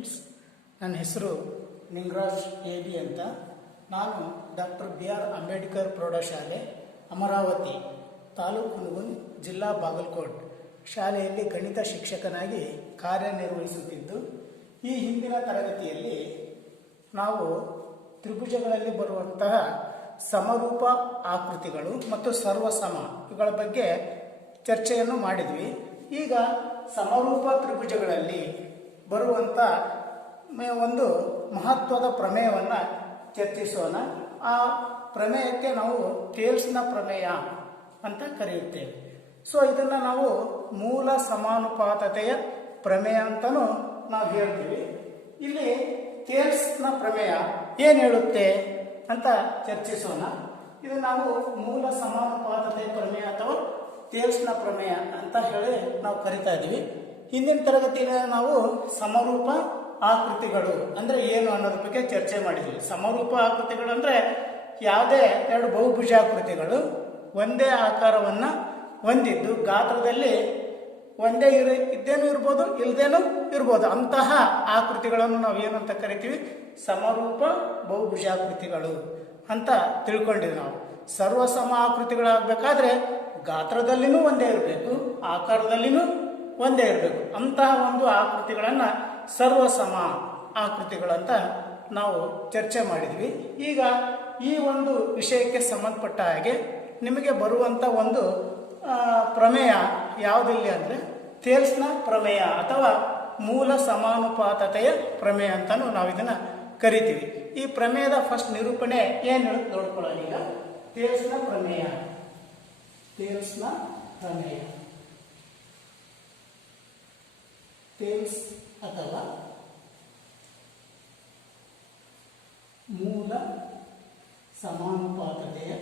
Friends, ನನ್ನ ಹೆಸರು Ningaraj A B. ಅಂತ. ನಾನು ಡಾಕ್ಟರ್ ಬಿ.ಆರ್. ಅಂಬೇಡ್ಕರ್ ಪ್ರೌಢಶಾಲೆ, ಅಮರಾವತಿ, ತಾಲೂಕು ಹುನಗುಂದ, ಜಿಲ್ಲಾ ಬಾಗಲಕೋಟ್ ಶಾಲೆಯಲ್ಲಿ ಗಣಿತ ಶಿಕ್ಷಕನಾಗಿ ಕಾರ್ಯನಿರ್ವಹಿಸುತ್ತಿದ್ದು, ಈ ಹಿಂದಿನ ತರಗತಿಯಲ್ಲಿ ನಾವು ತ್ರಿಭುಜಗಳಲ್ಲಿ ಬರುವಂತಹ ಸಮರೂಪ ಆಕೃತಿಗಳು ಮತ್ತು ಸರ್ವಸಮ ಇವುಗಳ ಬಗ್ಗೆ ಚರ್ಚೆಯನ್ನು ಮಾಡಿದ್ವಿ. ಈಗ ಸಮರೂಪ ತ್ರಿಭುಜಗಳಲ್ಲಿ ಬರುವಂಥ ಒಂದು ಮಹತ್ವದ ಪ್ರಮೇಯವನ್ನು ಚರ್ಚಿಸೋಣ. ಆ ಪ್ರಮೇಯಕ್ಕೆ ನಾವು ಥೇಲ್ಸ್ನ ಪ್ರಮೇಯ ಅಂತ ಕರೆಯುತ್ತೇವೆ. ಸೊ ಇದನ್ನು ನಾವು ಮೂಲ ಸಮಾನುಪಾತತೆಯ ಪ್ರಮೇಯ ಅಂತಲೂ ನಾವು ಹೇಳ್ತೀವಿ. ಇಲ್ಲಿ ಥೇಲ್ಸ್ನ ಪ್ರಮೇಯ ಏನು ಹೇಳುತ್ತೆ ಅಂತ ಚರ್ಚಿಸೋಣ. ಇದು ನಾವು ಮೂಲ ಸಮಾನುಪಾತತೆಯ ಪ್ರಮೇಯ ಅಥವಾ ಥೇಲ್ಸ್ನ ಪ್ರಮೇಯ ಅಂತ ಹೇಳಿ ನಾವು ಕರಿತಾ ಇದ್ದೀವಿ. ಹಿಂದಿನ ತರಗತಿಯಲ್ಲಿ ನಾವು ಸಮರೂಪ ಆಕೃತಿಗಳು ಅಂದರೆ ಏನು ಅನ್ನೋದ್ರ ಬಗ್ಗೆ ಚರ್ಚೆ ಮಾಡಿದ್ವಿ. ಸಮರೂಪ ಆಕೃತಿಗಳು ಅಂದರೆ ಯಾವುದೇ ಎರಡು ಬಹುಭುಜಾಕೃತಿಗಳು ಒಂದೇ ಆಕಾರವನ್ನು ಹೊಂದಿದ್ದು ಗಾತ್ರದಲ್ಲಿ ಒಂದೇ ಇದ್ದೇನೂ ಇರ್ಬೋದು, ಇಲ್ಲದೇನೂ ಇರ್ಬೋದು. ಅಂತಹ ಆಕೃತಿಗಳನ್ನು ನಾವು ಏನಂತ ಕರಿತೀವಿ? ಸಮರೂಪ ಬಹುಭುಜಾಕೃತಿಗಳು ಅಂತ ತಿಳ್ಕೊಂಡಿವಿ. ನಾವು ಸರ್ವಸಮ ಆಕೃತಿಗಳಾಗಬೇಕಾದ್ರೆ ಗಾತ್ರದಲ್ಲಿನೂ ಒಂದೇ ಇರಬೇಕು, ಆಕಾರದಲ್ಲಿನೂ ಒಂದೇ ಇರಬೇಕು. ಅಂತಹ ಒಂದು ಆಕೃತಿಗಳನ್ನು ಸರ್ವಸಮ ಆಕೃತಿಗಳಂತ ನಾವು ಚರ್ಚೆ ಮಾಡಿದ್ವಿ. ಈಗ ಈ ಒಂದು ವಿಷಯಕ್ಕೆ ಸಂಬಂಧಪಟ್ಟ ಹಾಗೆ ನಿಮಗೆ ಬರುವಂಥ ಒಂದು ಪ್ರಮೇಯ ಯಾವುದಿಲ್ಲ ಅಂದರೆ ಥೇಲ್ಸ್ನ ಪ್ರಮೇಯ ಅಥವಾ ಮೂಲ ಸಮಾನುಪಾತತೆಯ ಪ್ರಮೇಯ ಅಂತಲೂ ನಾವು ಇದನ್ನು ಕರಿತೀವಿ. ಈ ಪ್ರಮೇಯದ ಫಸ್ಟ್ ನಿರೂಪಣೆ ಏನು ಹೇಳುತ್ತೆ ನೋಡ್ಕೊಳ್ಳೋಣ. ಈಗ ಥೇಲ್ಸ್ನ ಪ್ರಮೇಯ, ಥೇಲ್ಸ್ನ ಪ್ರಮೇಯ, ಥೇಲ್ಸ್ ಅಥವಾ ಮೂಲ ಸಮಾನುಪಾತತೆಯ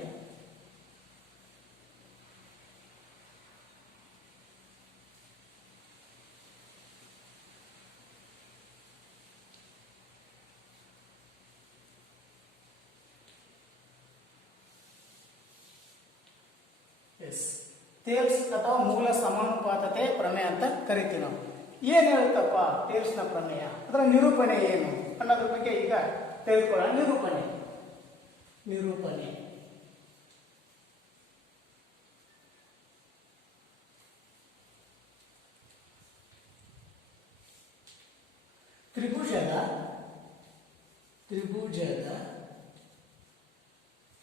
ಥೇಲ್ಸ್ ಅಥವಾ ಮೂಲ ಸಮಾನುಪಾತತೆ ಪ್ರಮೇಯ ಅಂತ ಕರಿತೀವಿ ನಾವು. ಏನು ಹೇಳುತ್ತಪ್ಪ ಥೇಲ್ಸ್ನ ಪ್ರಮೇಯ, ಅದರ ನಿರೂಪಣೆ ಏನು ಅನ್ನೋದ್ರ ಬಗ್ಗೆ ಈಗ ತಿಳ್ಕೊಳ್ಳೋಣ. ನಿರೂಪಣೆ ತ್ರಿಭುಜದ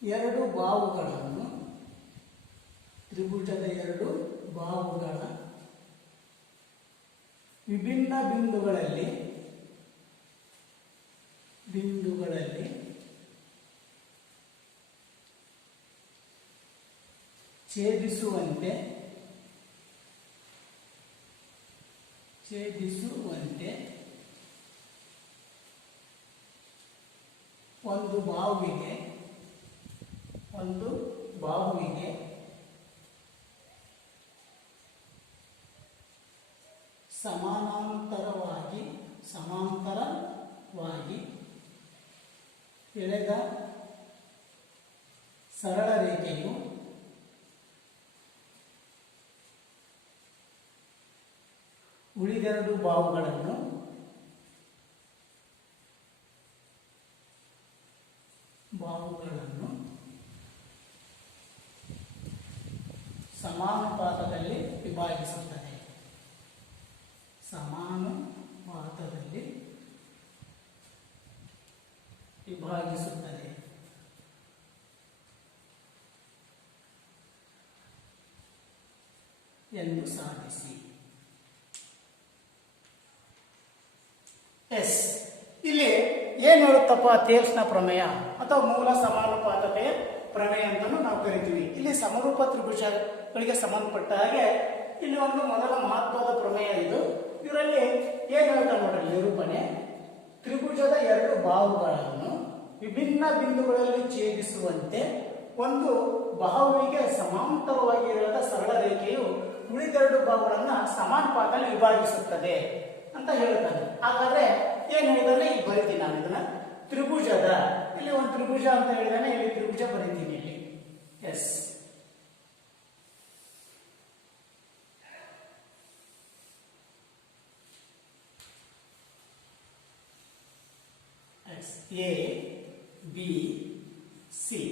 ಎರಡು ಬಾಹುಗಳನ್ನು, ತ್ರಿಭುಜದ ಎರಡು ಬಾಹುಗಳ ವಿಭಿನ್ನ ಬಿಂದುಗಳಲ್ಲಿ ಛೇದಿಸುವಂತೆ ಒಂದು ಬಾಹುವಿಗೆ ಸಮಾಂತರವಾಗಿ ಎಳೆದ ಸರಳ ರೇಖೆಯು ಉಳಿದೆರಡು ಬಾಹುಗಳನ್ನು ಸಮಾನುಪಾತದಲ್ಲಿ ವಿಭಾಗಿಸುತ್ತದೆ. ಎಂದು ಸಾಧಿಸಿ. ಇಲ್ಲಿ ಏನು ಹೇಳುತ್ತಪ್ಪ ಥೇಲ್ಸ್ನ ಪ್ರಮೇಯ ಅಥವಾ ಮೂಲ ಸಮಾನುಪಾತತೆಯ ಪ್ರಮೇಯ ಅಂತಲೂ ನಾವು ಕರಿತೀವಿ. ಇಲ್ಲಿ ಸಮರೂಪ ತ್ರಿಭುಜಗಳಿಗೆ ಸಂಬಂಧಪಟ್ಟ ಹಾಗೆ ಇಲ್ಲಿ ಒಂದು ಮೊದಲ ಮಹತ್ವದ ಪ್ರಮೇಯ ಇದು. ಇದರಲ್ಲಿ ಏನು ಹೇಳ್ತಾ ನೋಡ್ರಿ ನಿರೂಪಣೆ: ತ್ರಿಭುಜದ ಎರಡು ಬಾಹುಗಳನ್ನು ವಿಭಿನ್ನ ಬಿಂದುಗಳಲ್ಲಿ ಛೇದಿಸುವಂತೆ ಒಂದು ಬಾಹುವಿಗೆ ಸಮಾಂತರವಾಗಿ ಇರದ ಸರಳ ರೇಖೆಯು ಉಳಿದೆರಡು ಬಾಹುಗಳನ್ನ ಸಮಾನುಪಾತದಲ್ಲಿ ವಿಭಾಗಿಸುತ್ತದೆ ಅಂತ ಹೇಳ್ತಾನೆ. ಹಾಗಾದ್ರೆ ಏನ್ ಹೇಳಿದಾನೆ ಇಲ್ಲಿ ಬರೀತೀನಿ ನಾನು ಇದನ್ನ. ತ್ರಿಭುಜದ, ಇಲ್ಲಿ ಒಂದು ತ್ರಿಭುಜ ಅಂತ ಹೇಳಿದಾನೆ, ಇಲ್ಲಿ ತ್ರಿಭುಜ ಬರೀತೀನಿ ಇಲ್ಲಿ. A B C.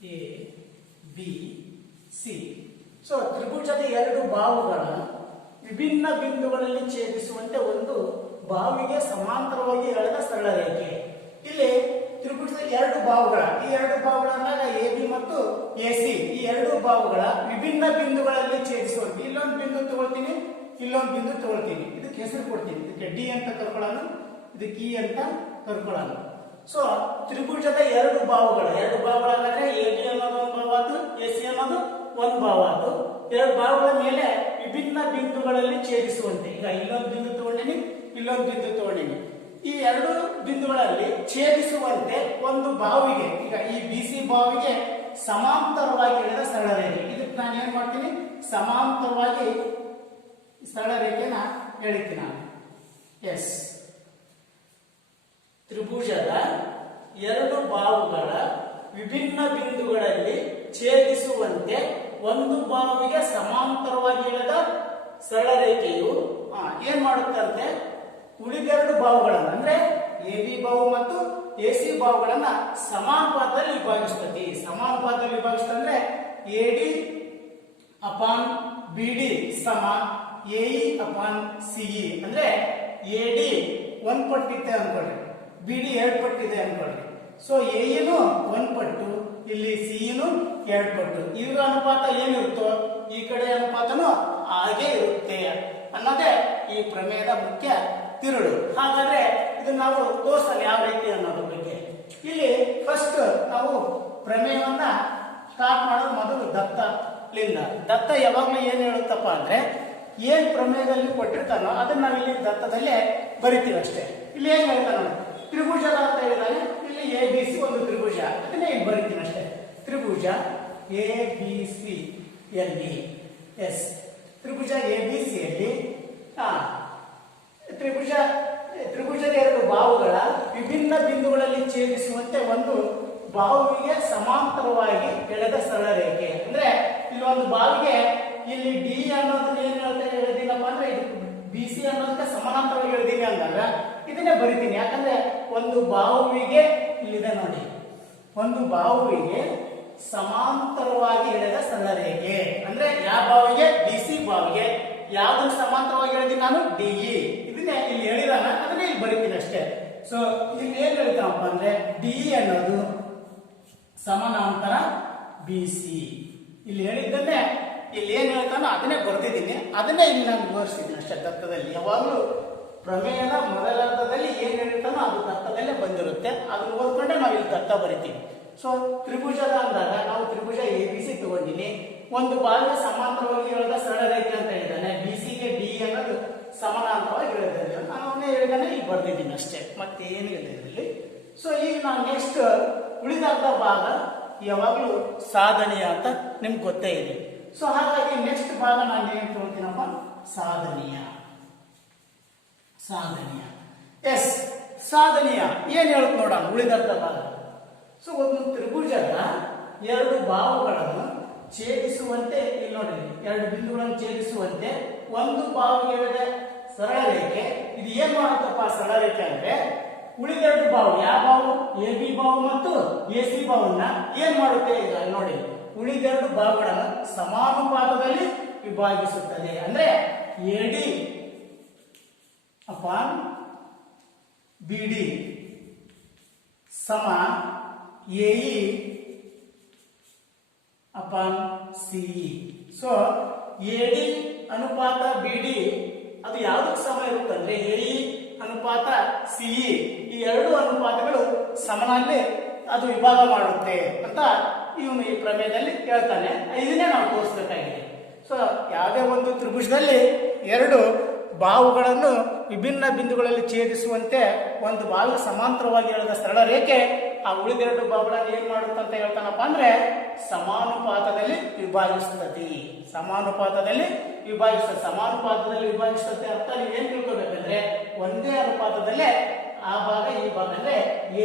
A B C. So ತ್ರಿಭುಜದ ಎರಡು ಬಾಹುಗಳ ವಿಭಿನ್ನ ಬಿಂದುಗಳಲ್ಲಿ ಛೇದಿಸುವಂತೆ ಒಂದು ಬಾವಿಗೆ ಸಮಾಂತರವಾಗಿ ಎಳೆದ ಸರಳ ರೇಖೆ. ಇಲ್ಲಿ ತ್ರಿಭುಜದ ಎರಡು ಬಾಹುಗಳ, ಈ ಎರಡು ಬಾಹುಗಳನ್ನಾಗ ಎ ಬಿ ಮತ್ತು ಎ ಸಿ, ಈ ಎರಡು ಬಾಹುಗಳ ವಿಭಿನ್ನ ಬಿಂದುಗಳಲ್ಲಿ ಛೇದಿಸುವಂತೆ ಇಲ್ಲೊಂದು ಬಿಂದು ತಗೊಳ್ತೀನಿ, ಇಲ್ಲೊಂದು ಬಿಂದು ತಗೊಳ್ತೀನಿ, ಇದಕ್ಕೆ ಹೆಸರು ಕೊಡ್ತೀನಿ. ಇದಕ್ಕೆ ಡಿ ಅಂತ ಕರ್ಕೊಳ್ಳೋಣ, ಇದಕ್ಕೆ ಇ ಅಂತ ಕರ್ಕೊಳ್ಳೋಣ. ಸೊ ತ್ರಿಭುಜದ ಎರಡು ಬಾಹುಗಳಾದ್ರೆ ಎ ಬಿ ಅನ್ನೋದು ಒಂದು ಭಾವ ಆಯ್ತು, ಎ ಸಿ ಅನ್ನೋದು ಒಂದು ಭಾವ ಆಯ್ತು. ಎರಡು ಬಾಹುಗಳ ಮೇಲೆ ವಿಭಿನ್ನ ಬಿಂದುಗಳಲ್ಲಿ ಛೇದಿಸುವಂತೆ, ಈಗ ಇಲ್ಲೊಂದು ಬಿಂದು ತಗೊಂಡಿನಿ, ಇಲ್ಲೊಂದು ಬಿಂದು ತಗೊಂಡಿನಿ, ಈ ಎರಡು ಬಿಂದುಗಳಲ್ಲಿ ಛೇದಿಸುವಂತೆ ಒಂದು ಬಾವಿಗೆ, ಈಗ ಈ ಬಿ ಸಿ ಬಾವಿಗೆ ಸಮಾಂತರವಾಗಿ ಎಳೆದ ಸರಳ ರೇಖೆ. ಇದಕ್ಕೆ ನಾನು ಏನ್ ಮಾಡ್ತೀನಿ, ಸಮಾಂತರವಾಗಿ ಸರಳ ರೇಖೆನ ಎಳಿತೀನಿ ನಾನು. ಎಸ್, ತ್ರಿಭುಜದ ಎರಡು ಬಾಹುಗಳ ವಿಭಿನ್ನ ಬಿಂದುಗಳಲ್ಲಿ ಛೇದಿಸುವಂತೆ ಒಂದು ಬಾಹುವಿಗೆ ಸಮಾಂತರವಾಗಿ ಎಳೆದ ಸರಳ ರೇಖೆಯು ಏನ್ ಮಾಡುತ್ತಂತೆ, ಉಳಿದೆರಡು ಬಾಹುಗಳನ್ನ ಅಂದ್ರೆ ಎ ಬಿ ಬಾಹು ಮತ್ತು ಎ ಸಿ ಬಾಹುಗಳನ್ನ ಸಮಾನುಪಾತದಲ್ಲಿ ವಿಭಾಗಿಸುತ್ತದೆ. ಸಮಾನುಪಾತದಲ್ಲಿ ವಿಭಾಗಿಸ್ತಂದ್ರೆ A D upon B D ಸಮ A E upon C E. ಅಂದ್ರೆ ಎ ಡಿ ಒಂದ್ ಪಟ್ಟಿದೆ ಅನ್ಕೊಳ್ಳಿ, ಬಿ ಡಿ ಎರಡು ಪಟ್ಟಿದೆ ಅನ್ಕೊಳ್ಳಿ. ಸೊ ಎ ಇನು ಒಂದ್ ಪಟ್ಟು, ಇಲ್ಲಿ ಸಿ ಇನು ಎರಡು ಪಟ್ಟು. ಇವ್ರ ಅನುಪಾತ ಏನಿರುತ್ತೋ ಈ ಕಡೆ ಅನುಪಾತನು ಹಾಗೆ ಇರುತ್ತೆ ಅನ್ನೋದೇ ಈ ಪ್ರಮೇಯದ ಮುಖ್ಯ ತಿರುಳು. ಹಾಗಾದ್ರೆ ಇದನ್ನ ನಾವು ತೋರಿಸೋಣ ಯಾವ ರೀತಿ ಅನ್ನೋದ್ರ ಬಗ್ಗೆ. ಇಲ್ಲಿ ಫಸ್ಟ್ ನಾವು ಪ್ರಮೇಯವನ್ನ ಸ್ಟಾರ್ಟ್ ಮಾಡೋದು ಮೊದಲು ದತ್ತಲಿಂದ. ದತ್ತ ಯಾವಾಗ್ಲೂ ಏನ್ ಹೇಳುತ್ತಪ್ಪ ಅಂದ್ರೆ, ಏನ್ ಪ್ರಮೇಯದಲ್ಲಿ ಕೊಟ್ಟಿರ್ತಾನೋ ಅದನ್ನ ನಾವು ಇಲ್ಲಿ ದತ್ತದಲ್ಲೇ ಬರಿತೀವಿ ಅಷ್ಟೇ. ಇಲ್ಲಿ ಏನ್ ಹೇಳ್ತಾನ, ತ್ರಿಭುಜದ ಅಂತ ಹೇಳಿದಾನೆ, ಇಲ್ಲಿ ಎ ಬಿ ಸಿ ಒಂದು ತ್ರಿಭುಜ, ಅದನ್ನೇ ಇಲ್ಲಿ ಬರಿತೀನಿ ಅಷ್ಟೇ. ತ್ರಿಭುಜ ಎ ಬಿ ಸಿ ಯಲ್ಲಿ, ಎಸ್, ತ್ರಿಭುಜ ಎ ಬಿ ಸಿ ಯಲ್ಲಿ ತ್ರಿಭುಜದ ಎರಡು ಬಾಹುಗಳ ವಿಭಿನ್ನ ಬಿಂದುಗಳಲ್ಲಿ ಛೇದಿಸುವಂತೆ ಒಂದು ಬಾಹುವಿಗೆ ಸಮಾಂತರವಾಗಿ ಎಳೆದ ಸರಳ ರೇಖೆ. ಅಂದ್ರೆ ಇಲ್ಲಿ ಒಂದು ಬಾವಿಗೆ ಇಲ್ಲಿ ಡಿ ಅನ್ನೋದನ್ನ ಏನ್ ಹೇಳ್ತಾ ಹೇಳಿದೀನಪ್ಪ ಅಂದ್ರೆ, ಬಿ ಸಿ ಅನ್ನೋದಕ್ಕೆ ಸಮಾನಾಂತರವಾಗಿ ಹೇಳಿದೀನಿ ಅಂದಾಗ ಇದನ್ನೇ ಬರಿತೀನಿ. ಯಾಕಂದ್ರೆ ಒಂದು ಬಾಹುವಿಗೆ ಇಲ್ಲಿದೆ ನೋಡಿ, ಒಂದು ಬಾಹುವಿಗೆ ಸಮಾಂತರವಾಗಿ ಎಳೆದ ಸರಳ ರೇಖೆ ಅಂದ್ರೆ ಯಾವ ಬಾವಿಗೆ, ಡಿ ಸಿ ಬಾವಿಗೆ. ಯಾವ್ದನ್ನು ಸಮಾಂತರವಾಗಿ ಹೇಳಿದೀನಿ ನಾನು, ಡಿ ಇ. ಇದನ್ನೇ ಇಲ್ಲಿ ಹೇಳಿದಾನ, ಅದನ್ನೇ ಇಲ್ಲಿ ಬರಿತೀನಿ ಅಷ್ಟೇ. ಸೊ ಇಲ್ಲಿ ಏನ್ ಹೇಳ್ತಾನಪ್ಪ ಅಂದ್ರೆ, ಡಿ ಅನ್ನೋದು ಸಮಾನಾಂತರ ಬಿ ಸಿ. ಇಲ್ಲಿ ಹೇಳಿದ್ದನ್ನೇ ಇಲ್ಲಿ ಏನ್ ಹೇಳ್ತಾನೋ ಅದನ್ನೇ ಬರ್ತಿದ್ದೀನಿ, ಅದನ್ನೇ ಇಲ್ಲಿ ನಾನು ವಿವರಿಸಿದ್ದೀನಿ ಅಷ್ಟೇ. ದತ್ತದಲ್ಲಿ ಯಾವಾಗಲೂ ಪ್ರಮೇಯದ ಮೊದಲರ್ಧದಲ್ಲಿ ಏನ್ ಹೇಳಿರ್ತಾನೋ ಅದು ದತ್ತದಲ್ಲೇ ಬಂದಿರುತ್ತೆ, ಅದನ್ನ ಓದ್ಕೊಂಡೆ ನಾವು ಇಲ್ಲಿ ದತ್ತ ಬರಿತೀವಿ. ಸೊ ತ್ರಿಭುಜದ ಅಂದಾಗ ನಾವು ತ್ರಿಭುಜ ಎ ಬಿ ಸಿ ತಗೊಂಡಿನಿ, ಒಂದು ಬಾವಿಗೆ ಸಮಾಂತರವಾಗಿ ಎಳೆದ ಸರಳ ರೇಖೆ ಅಂತ ಹೇಳಿದ್ದಾನೆ, ಬಿ ಸಿಗೆ ಡಿ ಅನ್ನೋದು ಸಮಾನಾಂತರವಾಗಿ ಎಳೆದಿದೆ. ನಾನು ಅವನ್ನೇ ಹೇಳಿದಾನೆ ಇಲ್ಲಿ ಬರ್ದಿದ್ದೀನಿ ಅಷ್ಟೇ, ಮತ್ತೆ ಏನು ಹೇಳಿದ್ರಲ್ಲಿ. ಸೊ ಈಗ ನಾವು ನೆಕ್ಸ್ಟ್ ಉಳಿದಾರ್ಧ ಭಾಗ ಯಾವಾಗಲೂ ಸಾಧನೆಯ ಅಂತ ನಿಮ್ಗೆ ಗೊತ್ತೇ ಇದೆ. ಸೊ ಹಾಗಾಗಿ ನೆಕ್ಸ್ಟ್ ಭಾಗ ನಾನು ಏನ್ ತಗೊಳ್ತೀನಪ್ಪ, ಸಾಧನೀಯ. ಎಸ್, ಸಾಧನೀಯ ಏನ್ ಹೇಳುತ್ತೆ ನೋಡೋಣ ಉಳಿದಾರ್ಧ ಭಾಗ. ಸೊ ಒಂದು ತ್ರಿಭುಜದ ಎರಡು ಬಾಹುಗಳನ್ನು ಛೇದಿಸುವಂತೆ, ಇಲ್ಲಿ ನೋಡ್ರಿ, ಎರಡು ಬಿಂದುಗಳನ್ನು ಛೇದಿಸುವಂತೆ ಒಂದು ಬಾಹುವಿಗೆ ಸರಳ ರೇಖೆ. ಇದು ಏನ್ ಮಾಡುತ್ತಪ್ಪ ಸರಳ ರೇಖೆ ಅಂದ್ರೆ, ಉಳಿದೆರಡು ಬಾಹು, ಯಾವ ಬಾಹು, ಎ ಬಿ ಬಾಹು ಮತ್ತು ಎ ಸಿ ಬಾಹುವನ್ನ ಏನ್ ಮಾಡುತ್ತೆ, ಈಗ ನೋಡಿ, ಉಳಿದೆರಡು ಬಾಹುಗಳನ್ನು ಸಮಾನುಪಾತದಲ್ಲಿ ವಿಭಾಗಿಸುತ್ತದೆ. ಅಂದ್ರೆ A D upon B D ಸಮ A E upon C E. So A D ಅನುಪಾತ ಬಿ ಡಿ ಅದು ಯಾವುದಕ್ಕೆ ಸಮ ಇರುತ್ತಂದ್ರೆ, ಎ ಇ ಅನುಪಾತ ಸಿ ಇ, ಈ ಎರಡು ಅನುಪಾತಗಳು ಸಮನಲ್ಲಿ ಅದು ವಿಭಾಗ ಮಾಡುತ್ತೆ ಅಂತ ಇವನು ಈ ಪ್ರಮೇಯದಲ್ಲಿ ಹೇಳ್ತಾನೆ. ಇದನ್ನೇ ನಾವು ತೋರಿಸಬೇಕಾಗಿದೆ. ಸೊ ಯಾವುದೇ ಒಂದು ತ್ರಿಭುಜದಲ್ಲಿ ಎರಡು ಬಾಹುಗಳನ್ನು ವಿಭಿನ್ನ ಬಿಂದುಗಳಲ್ಲಿ ಛೇದಿಸುವಂತೆ ಒಂದು ಬಾಹು ಸಮಾಂತರವಾಗಿ ಎಳೆದ ಸರಳ ರೇಖೆ ಆ ಉಳಿದೆರಡು ಬಾಹುಗಳನ್ನು ಏನ್ ಮಾಡುತ್ತಂತ ಹೇಳ್ತಾನಪ್ಪ ಅಂದ್ರೆ, ಸಮಾನುಪಾತದಲ್ಲಿ ವಿಭಾಗಿಸುತ್ತದೆ. ಸಮಾನುಪಾತದಲ್ಲಿ ವಿಭಾಗಿಸುತ್ತದೆ ಅರ್ಥ ನೀವು ಏನ್ ತಿಳ್ಕೋಬೇಕಂದ್ರೆ, ಬರ್ಬೇಕಂದ್ರೆ ಒಂದೇ ಅನುಪಾತದಲ್ಲೇ ಆ ಭಾಗ ಈ ಭಾಗ ಅಂದ್ರೆ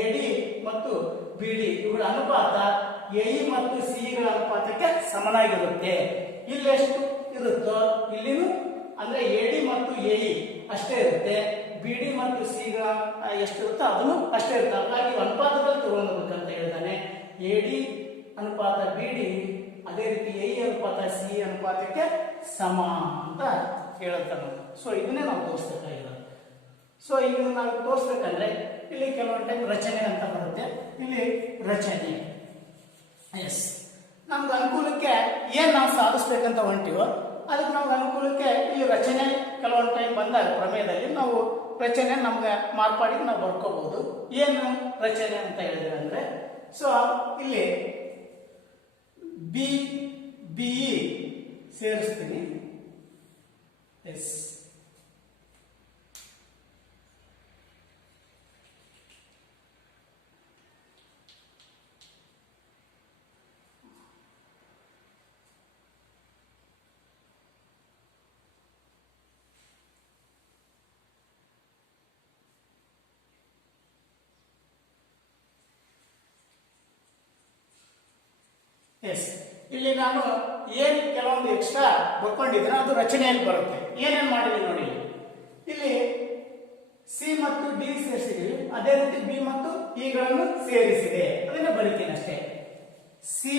ಎಡಿ ಮತ್ತು ಬಿಡಿ ಇವುಗಳ ಅನುಪಾತ ಎಇ ಮತ್ತು ಸಿಗಳ ಅನುಪಾತಕ್ಕೆ ಸಮನಾಗಿರುತ್ತೆ. ಇಲ್ಲಿ ಎಷ್ಟು ಇರುತ್ತೋ ಇಲ್ಲಿನೂ ಅಂದ್ರೆ ಎಡಿ ಮತ್ತು ಎಇ ಅಷ್ಟೇ ಇರುತ್ತೆ, ಬಿಡಿ ಮತ್ತು ಸಿಗಳ ಎಷ್ಟಿರುತ್ತೋ ಅದನ್ನು ಅಷ್ಟೇ ಇರುತ್ತೆ. ಹಾಗಾಗಿ ಅನುಪಾತದಲ್ಲಿ ತಗೊಂಡ್ಬೇಕಂತ ಹೇಳಿದಾನೆ. ಎಡಿ ಅನುಪಾತ ಬಿಡಿ ಅದೇ ರೀತಿ ಎಇ ಅನುಪಾತ ಸಿ ಅನುಪಾತಕ್ಕೆ ಸಮ ಅಂತ ಹೇಳ್ತಾನೆ. ಸೊ ಇದನ್ನೇ ನಾವು ತೋರಿಸ್ಬೇಕಾಗಿರೋದು. ಸೊ ಈಗ ನಾವು ತೋರಿಸ್ಬೇಕಂದ್ರೆ ಇಲ್ಲಿ ಕೆಲವೊಂದು ಟೈಮ್ ರಚನೆ ಅಂತ ಬರುತ್ತೆ. ಇಲ್ಲಿ ರಚನೆ ಎಸ್ ನಮ್ಗೆ ಅನುಕೂಲಕ್ಕೆ ಏನ್ ನಾವು ಸಾಧಿಸ್ಬೇಕಂತ ಹೊಂಟಿವೋ ಅದಕ್ಕೆ ನಮ್ಗೆ ಅನುಕೂಲಕ್ಕೆ ಇಲ್ಲಿ ರಚನೆ ಕೆಲವೊಂದು ಟೈಮ್ ಬಂದಾಗ ಪ್ರಮೇಯದಲ್ಲಿ ನಾವು ರಚನೆ ನಮ್ಗೆ ಮಾರ್ಪಾಡಿ ನಾವು ಬರ್ಕೋಬಹುದು. ಏನು ರಚನೆ ಅಂತ ಹೇಳಿದ್ರೆ ಅಂದ್ರೆ ಸೊ ಇಲ್ಲಿ ಬಿ ಬಿಇ ಸೇರಿಸ್ತೀನಿ. ಎಸ್ ಎಸ್ ಇಲ್ಲಿ ನಾನು ಏನ್ ಕೆಲವೊಂದು ಎಕ್ಸ್ಟ್ರಾ ಬರ್ಕೊಂಡಿದ್ರೆ ಅದು ರಚನೆಯಲ್ಲಿ ಬರುತ್ತೆ. ಏನೇನ್ ಮಾಡಿದೀನಿ ನೋಡಿ, ಇಲ್ಲಿ ಸಿ ಮತ್ತು ಡಿ ಸೇರಿಸಿದೀವಿ, ಅದೇ ರೀತಿ ಬಿ ಮತ್ತು ಇಗಳನ್ನು ಸೇರಿಸಿದೆ ಅದನ್ನ ಬರೀತೀನಿ ಅಷ್ಟೇ. ಸಿ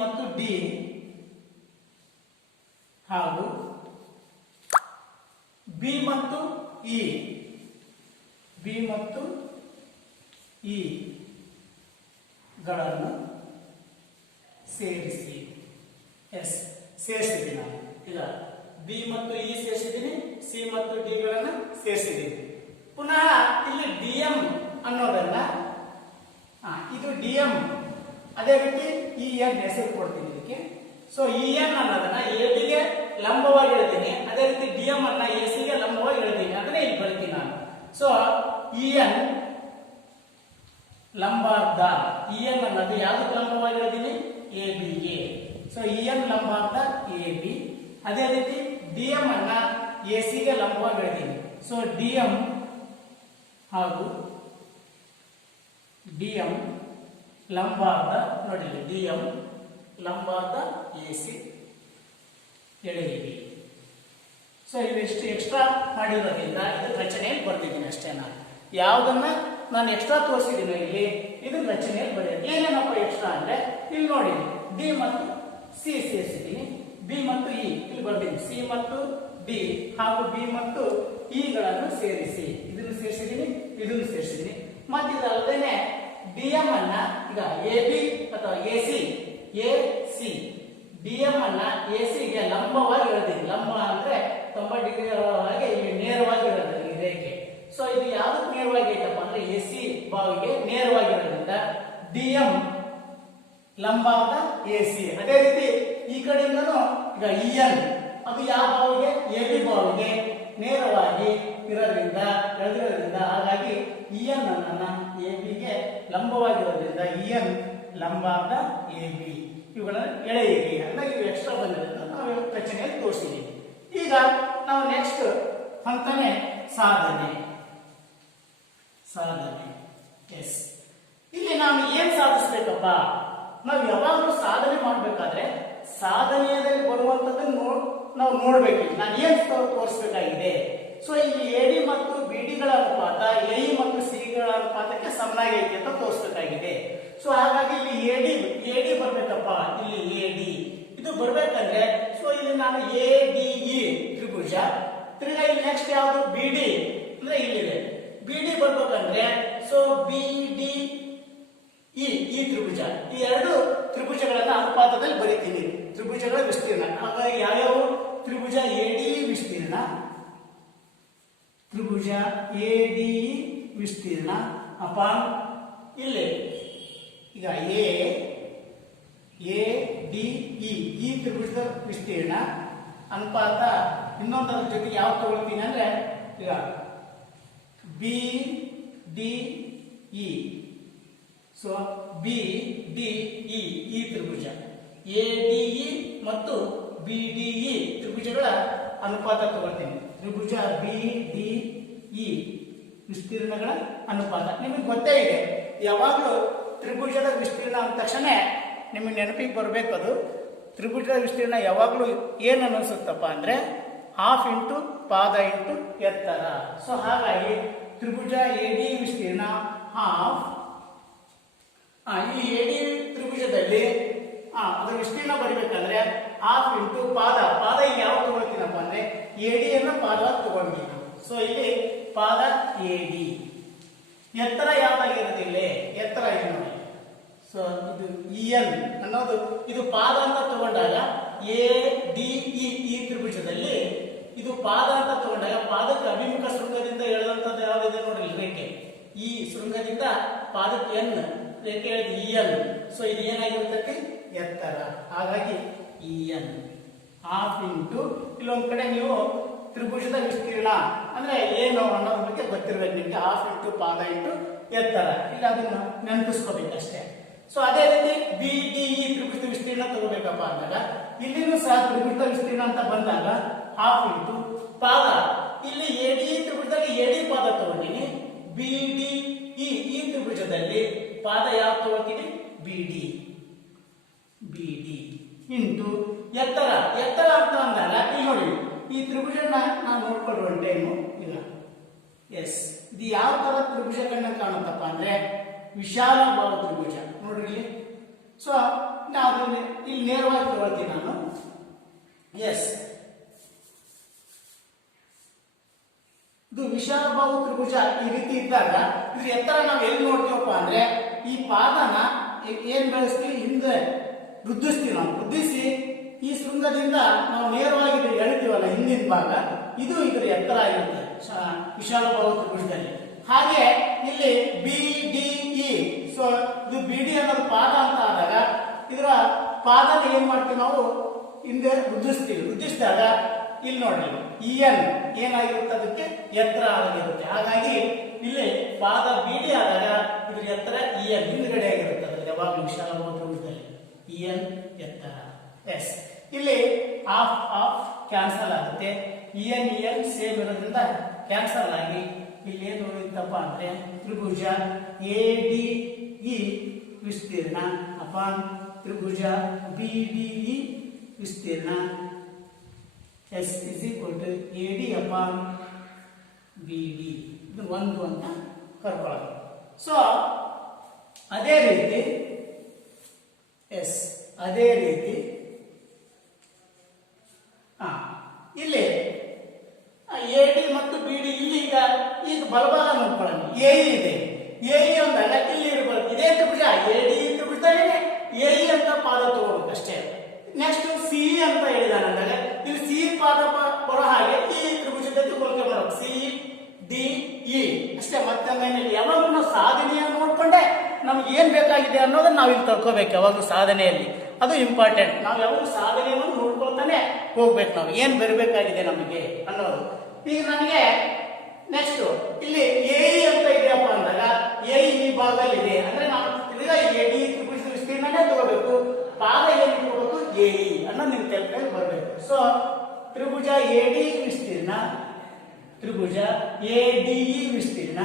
ಮತ್ತು ಡಿ ಹಾಗೂ ಬಿ ಮತ್ತು ಇ ಗಳನ್ನು ಸೇರಿಸಿ. ಎಸ್ ಸೇರಿಸಿದ್ದೀನಿ ನಾನು. ಈಗ ಬಿ ಮತ್ತು ಇ ಸೇರಿಸಿದ್ದೀನಿ, ಸಿ ಮತ್ತು ಡಿ ಗಳನ್ನು ಸೇರಿಸಿದ್ದೀನಿ. ಪುನಃ ಇಲ್ಲಿ ಡಿಎಂ ಅನ್ನೋದನ್ನ ಇದು ಡಿಎಂ ಅದೇ ರೀತಿ ಇ ಎನ್ ಹೆಸರು ಕೊಡ್ತೀನಿ ಇದಕ್ಕೆ. ಸೊ ಇ ಎನ್ ಅನ್ನೋದನ್ನ ಎ ಬಿಗೆ ಲಂಬವಾಗಿ ಹೇಳ್ತೀನಿ, ಅದೇ ರೀತಿ ಡಿಎಂ ಅನ್ನ ಎ ಸಿಗೆ ಲಂಬವಾಗಿ ಹೇಳ್ತೀನಿ. ಅದನ್ನೇ ಇಲ್ಲಿ ಬರ್ತೀನಿ ನಾನು. ಸೊ ಇ ಎನ್ ಲಂಬಾರ್ಧ, ಇ ಎನ್ ಅನ್ನೋದು ಯಾವ್ದಕ್ಕೆ ಲಂಬವಾಗಿ ಹೇಳ್ತೀನಿ, ಎ ಬಿಗೆ. ಸೊ ಇ ಎನ್ ಲಂಬಾರ್ಧ ಎ ಬಿ, ಅದೇ ರೀತಿ ಡಿಎಂ ಅನ್ನ ಎ ಸಿಗೆ ಲಂಬವಾಗಿ ಹೇಳ್ತೀನಿ. ಸೊ ಡಿಎಂ ಹಾಗೂ ಡಿಎಂ ಲಂಬಾರ್ಧ ನೋಡಿ, ಡಿಎಂ ಲಂಬಾರ್ಧ ಎ ಸಿ ಎಳೆಯಿರಿ. ಸೊ ಇವೆಷ್ಟು ಎಕ್ಸ್ಟ್ರಾ ಮಾಡಿರೋದ್ರಿಂದ ಇದು ರಚನೆಯಲ್ಲಿ ಬರ್ತಿದ್ದೀನಿ ಅಷ್ಟೇ. ನಾನು ಯಾವುದನ್ನ ನಾನು ಎಕ್ಸ್ಟ್ರಾ ತೋರಿಸಿದ್ದೀನಿ ಇಲ್ಲಿ ಇದನ್ನ ರಚನೆಯಲ್ಲಿ ಬರೆಯೋದು. ಏನೇನಪ್ಪ ಎಕ್ಸ್ಟ್ರಾ ಅಂದ್ರೆ ಇಲ್ಲಿ ನೋಡಿ, ಡಿ ಮತ್ತು ಸಿ ಸೇರಿಸಿದ್ದೀನಿ, ಬಿ ಮತ್ತು ಇ ಇಲ್ಲಿ ಬರ್ತೀನಿ, ಸಿ ಮತ್ತು ಡಿ ಹಾಗೂ ಬಿ ಮತ್ತು ಇಗಳನ್ನು ಸೇರಿಸಿ. ಇದನ್ನು ಸೇರಿಸಿದ್ದೀನಿ, ಇದನ್ನು ಸೇರಿಸಿದ್ದೀನಿ. ಮತ್ತೆ ಇದಲ್ಲದೇನೆ ಡಿಎಂ ಅನ್ನ ಈಗ ಎ ಬಿ ಅಥವಾ ಎ ಸಿ ಡಿಎಂ ಅನ್ನ ಎ ಸಿಗೆ ಲಂಬವಾಗಿ ಹೇಳ್ತೀನಿ. ಲಂಬ ಅಂದ್ರೆ 90 ಡಿಗ್ರಿ ಒಳಗೆ ಇಲ್ಲಿ ನೇರವಾಗಿ ಇರೋದು ಈ ರೇಖೆ. ಸೊ ಇದು ಯಾವ್ದಕ್ಕೆ ನೇರವಾಗಿ ಐತಪ್ಪ ಅಂದ್ರೆ ಎ ಸಿ ಬಾವಿಗೆ ನೇರವಾಗಿರೋದ್ರಿಂದ ಡಿಎಂ ಲಂಬಾರ್ಧ ಎ ಸಿ. ಅದೇ ರೀತಿ ಈ ಕಡೆಯಿಂದನೂ ಈಗ ಇ ಎನ್ ಅದು ಯಾವ ಬಾವಿಗೆ, ಎ ಬಿ ಬಾವಿಗೆ ನೇರವಾಗಿ ಇರೋದ್ರಿಂದ ಎಳೆದಿರೋದ್ರಿಂದ ಹಾಗಾಗಿ ಇ ಎನ್ ಅನ್ನ ಎ ಬಿಗೆ ಲಂಬವಾಗಿರೋದ್ರಿಂದ ಇ ಎನ್ ಲಂಬಾರ್ಧ ಎ ಬಿ ಇವುಗಳನ್ನ ಎಳೆಯಿರಿ ಅಂತ ಇವು ಎಕ್ಸ್ಟ್ರಾ ಬಂದಿರೋದನ್ನ ನಾವು ರಚನೆಯಲ್ಲಿ ತೋರಿಸಿದ್ದೀವಿ. ಈಗ ನಾವು ನೆಕ್ಸ್ಟ್ ಹಂತನೇ ಸಾಧನೆ. ಎಸ್ ಇಲ್ಲಿ ನಾವು ಏನ್ ಸಾಧಿಸ್ಬೇಕಪ್ಪ, ನಾವು ಯಾವಾಗಲೂ ಸಾಧನೆ ಮಾಡ್ಬೇಕಾದ್ರೆ ಸಾಧನೆಯಲ್ಲಿ ಬರುವಂತದ್ದನ್ನು ನಾವು ನೋಡ್ಬೇಕು. ನಾನು ಏನ್ ತೋರಿಸ್ಬೇಕಾಗಿದೆ. ಸೊ ಇಲ್ಲಿ ಎಡಿ ಮತ್ತು ಬಿಡಿಗಳ ಅನುಪಾತ ಎಇ ಮತ್ತು ಸಿಗಳ ಅನುಪಾತಕ್ಕೆ ಸಮನಾಗಿ ಐತೆ ಅಂತ ತೋರಿಸ್ಬೇಕಾಗಿದೆ. ಸೊ ಹಾಗಾಗಿ ಇಲ್ಲಿ ಎಡಿ ಬರ್ಬೇಕಪ್ಪ, ಇಲ್ಲಿ ಎಡಿ ಇದು ಬರ್ಬೇಕಂದ್ರೆ ಸೊ ಇಲ್ಲಿ ನಾನು ಎ ಡಿ ಇ ತ್ರಿಭುಜ, ತಿರ್ಗಾ ಇಲ್ಲಿ ನೆಕ್ಸ್ಟ್ ಯಾವುದು ಬಿ ಡಿ ಅಂದ್ರೆ ಇಲ್ಲಿದೆ. ಬಿ ಡಿ ಬರ್ಬೇಕಂದ್ರೆ ಸೊ ಬಿ ಡಿ ಈ ತ್ರಿಭುಜ, ಈ ಎರಡು ತ್ರಿಭುಜಗಳನ್ನ ಅನುಪಾತದಲ್ಲಿ ಬರೀತೀನಿ. ತ್ರಿಭುಜಗಳ ವಿಸ್ತೀರ್ಣ ಹಾಗಾಗಿ ಯಾವ್ಯಾವ ತ್ರಿಭುಜ ಎ ಡಿ ವಿಸ್ತೀರ್ಣ, ತ್ರಿಭುಜ ಎ ಡಿ ವಿಸ್ತೀರ್ಣ ಅಪಾನ್ ಇಲ್ಲಿ ಈಗ ಎ ಡಿ ಈ ತ್ರಿಭುಜದ ವಿಸ್ತೀರ್ಣ ಅನುಪಾತ ಇನ್ನೊಂದರ ಜೊತೆಗೆ ಯಾವ ತಗೊಳ್ತೀನಿ ಅಂದ್ರೆ ಈಗ B D E. So B D E ಈ ತ್ರಿಭುಜ ಎ ಡಿ ಇ ಮತ್ತು ಬಿ ಡಿ ಇ ತ್ರಿಭುಜಗಳ ಅನುಪಾತ ತಗೊಳ್ತೀನಿ. ತ್ರಿಭುಜ ಬಿ ಡಿ ಇ ವಿಸ್ತೀರ್ಣಗಳ ಅನುಪಾತ ನಿಮಗೆ ಗೊತ್ತೇ ಇದೆ. ಯಾವಾಗಲೂ ತ್ರಿಭುಜದ ವಿಸ್ತೀರ್ಣ ಅಂದ ತಕ್ಷಣ ನಿಮಗೆ ನೆನಪಿಗೆ ಬರಬೇಕು. ಅದು ತ್ರಿಭುಜದ ವಿಸ್ತೀರ್ಣ ಯಾವಾಗಲೂ ಏನು ಅನಿಸುತ್ತಪ್ಪ ಅಂದರೆ ಹಾಫ್ ಇಂಟು ಪಾದ ಇಂಟು ಎತ್ತರ. ಸೊ ಹಾಗಾಗಿ ತ್ರಿಭುಜ ಎ ಡಿ ವಿಸ್ತೀರ್ಣ ಹಾಫ್. ಇಲ್ಲಿ ಎ ಡಿ ತ್ರಿಭುಜದಲ್ಲಿ ಅದರ ವಿಸ್ತೀರ್ಣ ಬರಬೇಕಂದ್ರೆ ಹಾಫ್ ಇಂಟು ಪಾದ. ಪಾದ ಇಲ್ಲಿ ಯಾವ ತಗೊಳ್ತೀನಪ್ಪ ಅಂದ್ರೆ ಎ ಡಿ ಅನ್ನ ಪಾದ ತಗೊಂಡಿದ್ದೀನಿ. ಸೊ ಇಲ್ಲಿ ಪಾದ ಎ ಡಿ. ಎತ್ತರ ಯಾವ್ದಾಗಿರುತ್ತೆ ಇಲ್ಲಿ ಎತ್ತರ ಇದೆ ನೋಡಿ. ಸೊ ಇದು ಇ ಎನ್ ಅನ್ನೋದು ಇದು ಪಾದ ಅಂತ ತಗೊಂಡಾಗ ಎ ಡಿ ಇ ಈ ತ್ರಿಭುಜದಲ್ಲಿ ಇದು ಪಾದ ಅಂತ ತಗೊಂಡಾಗ ಪಾದಕ್ಕೆ ಅಭಿಮುಖ ಶೃಂಗದಿಂದ ಎಳೆದಂತದ್ದು ಯಾವ್ದಿದೆ ನೋಡಿ ರೇಖೆ. ಈ ಶೃಂಗದಿಂದ ಪಾದಕ್ಕೆ ಎನ್ ರೇಖೆ ಎಳೆದು ಇ ಎನ್. ಸೊ ಇದು ಏನಾಗಿರ್ತೈತಿ ಎತ್ತರ. ಹಾಗಾಗಿ ಇ ಎನ್ ಹಾಫ್ ಇಂಟು ಇಲ್ಲೊಂದ್ ಕಡೆ ನೀವು ತ್ರಿಭುಜದ ವಿಸ್ತೀರ್ಣ ಅಂದ್ರೆ ಏನು ಅನ್ನೋದ್ರ ಬಗ್ಗೆ ಗೊತ್ತಿರ್ಬೇಕು ನಿಮ್ಗೆ. ಹಾಫ್ ಇಂಟು ಪಾದ ಇಂಟು ಎತ್ತರ. ಇಲ್ಲಿ ಅದನ್ನ ನೆನಪಿಸ್ಕೋಬೇಕಷ್ಟೇ. ಸೊ ಅದೇ ರೀತಿ ಬಿ ಡಿ ಇ ತ್ರಿಭುಜದ ವಿಸ್ತೀರ್ಣ ತಗೋಬೇಕಪ್ಪ ಅಂದಾಗ ಇಲ್ಲಿನೂ ಸಹ ತ್ರಿಭುಜದ ವಿಸ್ತೀರ್ಣ ಅಂತ ಬಂದಾಗ ಹಾಫ್ ಇಂಟು ಪಾದ. ಇಲ್ಲಿ ಎ ಡಿ ತ್ರಿಭುಜದಲ್ಲಿ ಎ ಡಿ ಪಾದ ತಗೊಂಡಿನಿ. ಬಿ ಡಿ ಇ ಈ ತ್ರಿಭುಜದಲ್ಲಿ ಪಾದ ಯಾವ ತಗೋತೀನಿ B D. B D into ಎತ್ತರ. ಎತ್ತರ ಅಂತ ಅಂದಾಗ ಇಲ್ಲಿ ನೋಡಿ ಈ ತ್ರಿಭುಜನ ನಾವು ನೋಡ್ಕೊಳ್ಳುವ ಟೈಮು ಇಲ್ಲ. ಎಸ್ ಇದು ಯಾವ ತರ ತ್ರಿಭುಜಗಳನ್ನ ಕಾಣುತ್ತಪ್ಪ ಅಂದ್ರೆ ವಿಶಾಲ ಬಾಹು ತ್ರಿಭುಜ ನೋಡ್ರಿ ಇಲ್ಲಿ. ಸೊ ನಾವು ಇಲ್ಲಿ ನೇರವಾಗಿ ತಗೊಳ್ತೀನಿ ನಾನು. ಎಸ್ ಇದು ವಿಶಾಲ ಬಾಹು ತ್ರಿಭುಜ ಈ ರೀತಿ ಇದ್ದಾಗ ಇದ್ರ ಎತ್ತರ ನಾವು ಎಲ್ಲಿ ನೋಡ್ತೀವಪ್ಪ ಅಂದ್ರೆ ಈ ಪಾದನ ಏನ್ ಬೆಳೆಸ್ತೀವಿ ಹಿಂದೆ ವೃದ್ಧಿಸ್ತೀವಿ. ನಾವು ವೃದ್ಧಿಸಿ ಈ ಶೃಂಗದಿಂದ ನಾವು ನೇರವಾಗಿ ಎಳಿತೀವಲ್ಲ ಹಿಂದಿನ ಭಾಗ ಇದು ಇದರ ಎತ್ತರ ಆಗಿರುತ್ತೆ ವಿಶಾಲ ಬಾಹು ತ್ರಿಭುಜದಲ್ಲಿ. ಹಾಗೆ ಇಲ್ಲಿ ಬಿ ಡಿ ಇ. ಸೊ ಇದು ಬಿ ಡಿ ಅನ್ನೋದು ಪಾದ ಅಂತ ಆದಾಗ ಇದರ ಪಾದನ ಏನ್ ಮಾಡ್ತೀವಿ ನಾವು ಹಿಂದೆ ವೃದ್ಧಿಸ್ತೀವಿ. ವೃದ್ಧಿಸಿದಾಗ ಇಲ್ಲಿ ನೋಡಿ ಇ ಎನ್ ಏನಾಗಿರುತ್ತೆ ಅದಕ್ಕೆ ಎತ್ತರ ಆಗಿರುತ್ತೆ. ಹಾಗಾಗಿ ಇಲ್ಲಿ ಪಾದ ಬಿ ಡಿ ಆದಾಗ ಇದ್ರ ಎತ್ತರ ಇ ಎನ್ ಹಿಂದ್ಗಡೆ ಆಗಿರುತ್ತೆ. ಅದ್ರ ಯಾವಾಗ ವಿಶಾಲ ಬಾಹು ತ್ರಿಭುಜದಲ್ಲಿ ಇ ಎನ್ ಎತ್ತರ. ಎಸ್ ಇಲ್ಲಿ ಹಾಫ್ ಹಾಫ್ ಕ್ಯಾನ್ಸಲ್ ಆಗುತ್ತೆ. ಇ ಎನ್ ಸೇಮ್ ಇರೋದ್ರಿಂದ ಕ್ಯಾನ್ಸಲ್ ಆಗಿ ಇಲ್ಲಿ ಏನು ಉಳಿತಪ್ಪ ಅಂದ್ರೆ ತ್ರಿಭುಜ ಎ ಡಿ ಇ ವಿಸ್ತೀರ್ಣ ಅಪಾನ್ ತ್ರಿಭುಜ ಬಿ ಡಿ ಇ ವಿಸ್ತೀರ್ಣ yes is equal to A D upon B D. ಇದು ಒಂದು ಅಂತ ಕರ್ಕೊಳ್ಳೋದು. ಸೊ ಅದೇ ರೀತಿ ಎಸ್ ಅದೇ ರೀತಿ ಇಲ್ಲಿ ಎ ಡಿ ಮತ್ತು ಬಿ ಡಿ ಇಲ್ಲಿ ಈಗ ಬಲಭಾಗ ನೋಡ್ಕೊಳ್ಳೋಣ. ಎ ಇದೆ. ಎ ಅಂದಾಗ ಇಲ್ಲಿ ಇರಬಾರ್ದು. ಇದೇ ತ್ರಿಭುಜ ಎ ಡಿ ತ್ರಿಭುಜದಲ್ಲಿ ಎ ಅಂತ ಪಾದ ತಗೋಬೇಕು ಅಷ್ಟೇ. ನೆಕ್ಸ್ಟ್ ಸಿ ಅಂತ ಹೇಳಿದಾನೆ ಅಂದಾಗ ಇಲ್ಲಿ ಸಿ ಪಾದ ಬರೋ ಹಾಗೆ ಈ ತ್ರಿಭುಜದ ಹೋಲಿಕೆ ಮಾಡಬೇಕು. ಸಿ ಡಿ ಇ ಅಷ್ಟೇ. ಮತ್ತೆ ಯಾವಾಗಲೂ ನಾವು ಸಾಧನೆಯನ್ನು ನೋಡ್ಕೊಂಡೆ ನಮ್ಗೆ ಏನ್ ಬೇಕಾಗಿದೆ ಅನ್ನೋದನ್ನ ನಾವು ಇಲ್ಲಿ ತಳ್ಕೋಬೇಕು. ಯಾವಾಗಲೂ ಸಾಧನೆಯಲ್ಲಿ ಅದು ಇಂಪಾರ್ಟೆಂಟ್. ನಾವು ಯಾವಾಗಲೂ ಸಾಧನೆಯನ್ನು ನೋಡ್ಕೊಳ್ತಾನೆ ಹೋಗ್ಬೇಕು. ನಾವು ಏನ್ ಬರಬೇಕಾಗಿದೆ ನಮಗೆ ಅನ್ನೋದು. ಈಗ ನನಗೆ ನೆಕ್ಸ್ಟ್ ಇಲ್ಲಿ ಎ ಅಂತ ಇದೆಯಪ್ಪ ಅಂದಾಗ ಎ ಈ ಭಾಗದಲ್ಲಿ ಇದೆ ಅಂದ್ರೆ ನಾವು ಇದೀಗ ಎ ಡಿ ತ್ರಿಭುಜದ ವಿಸ್ತೀರ್ಣನೇ ತಗೋಬೇಕು. ಪಾದ ಏನು ತಗೋಬೇಕು ಎ ಅನ್ನೋ ನಿಮ್ ತಲೆಯಲ್ಲಿ ಬರಬೇಕು. ಸೊ ತ್ರಿಭುಜ ಎ ಡಿ ವಿಸ್ತೀರ್ಣ ತ್ರಿಭುಜ ಎ ಡಿ ಇ ವಿಸ್ತೀರ್ಣ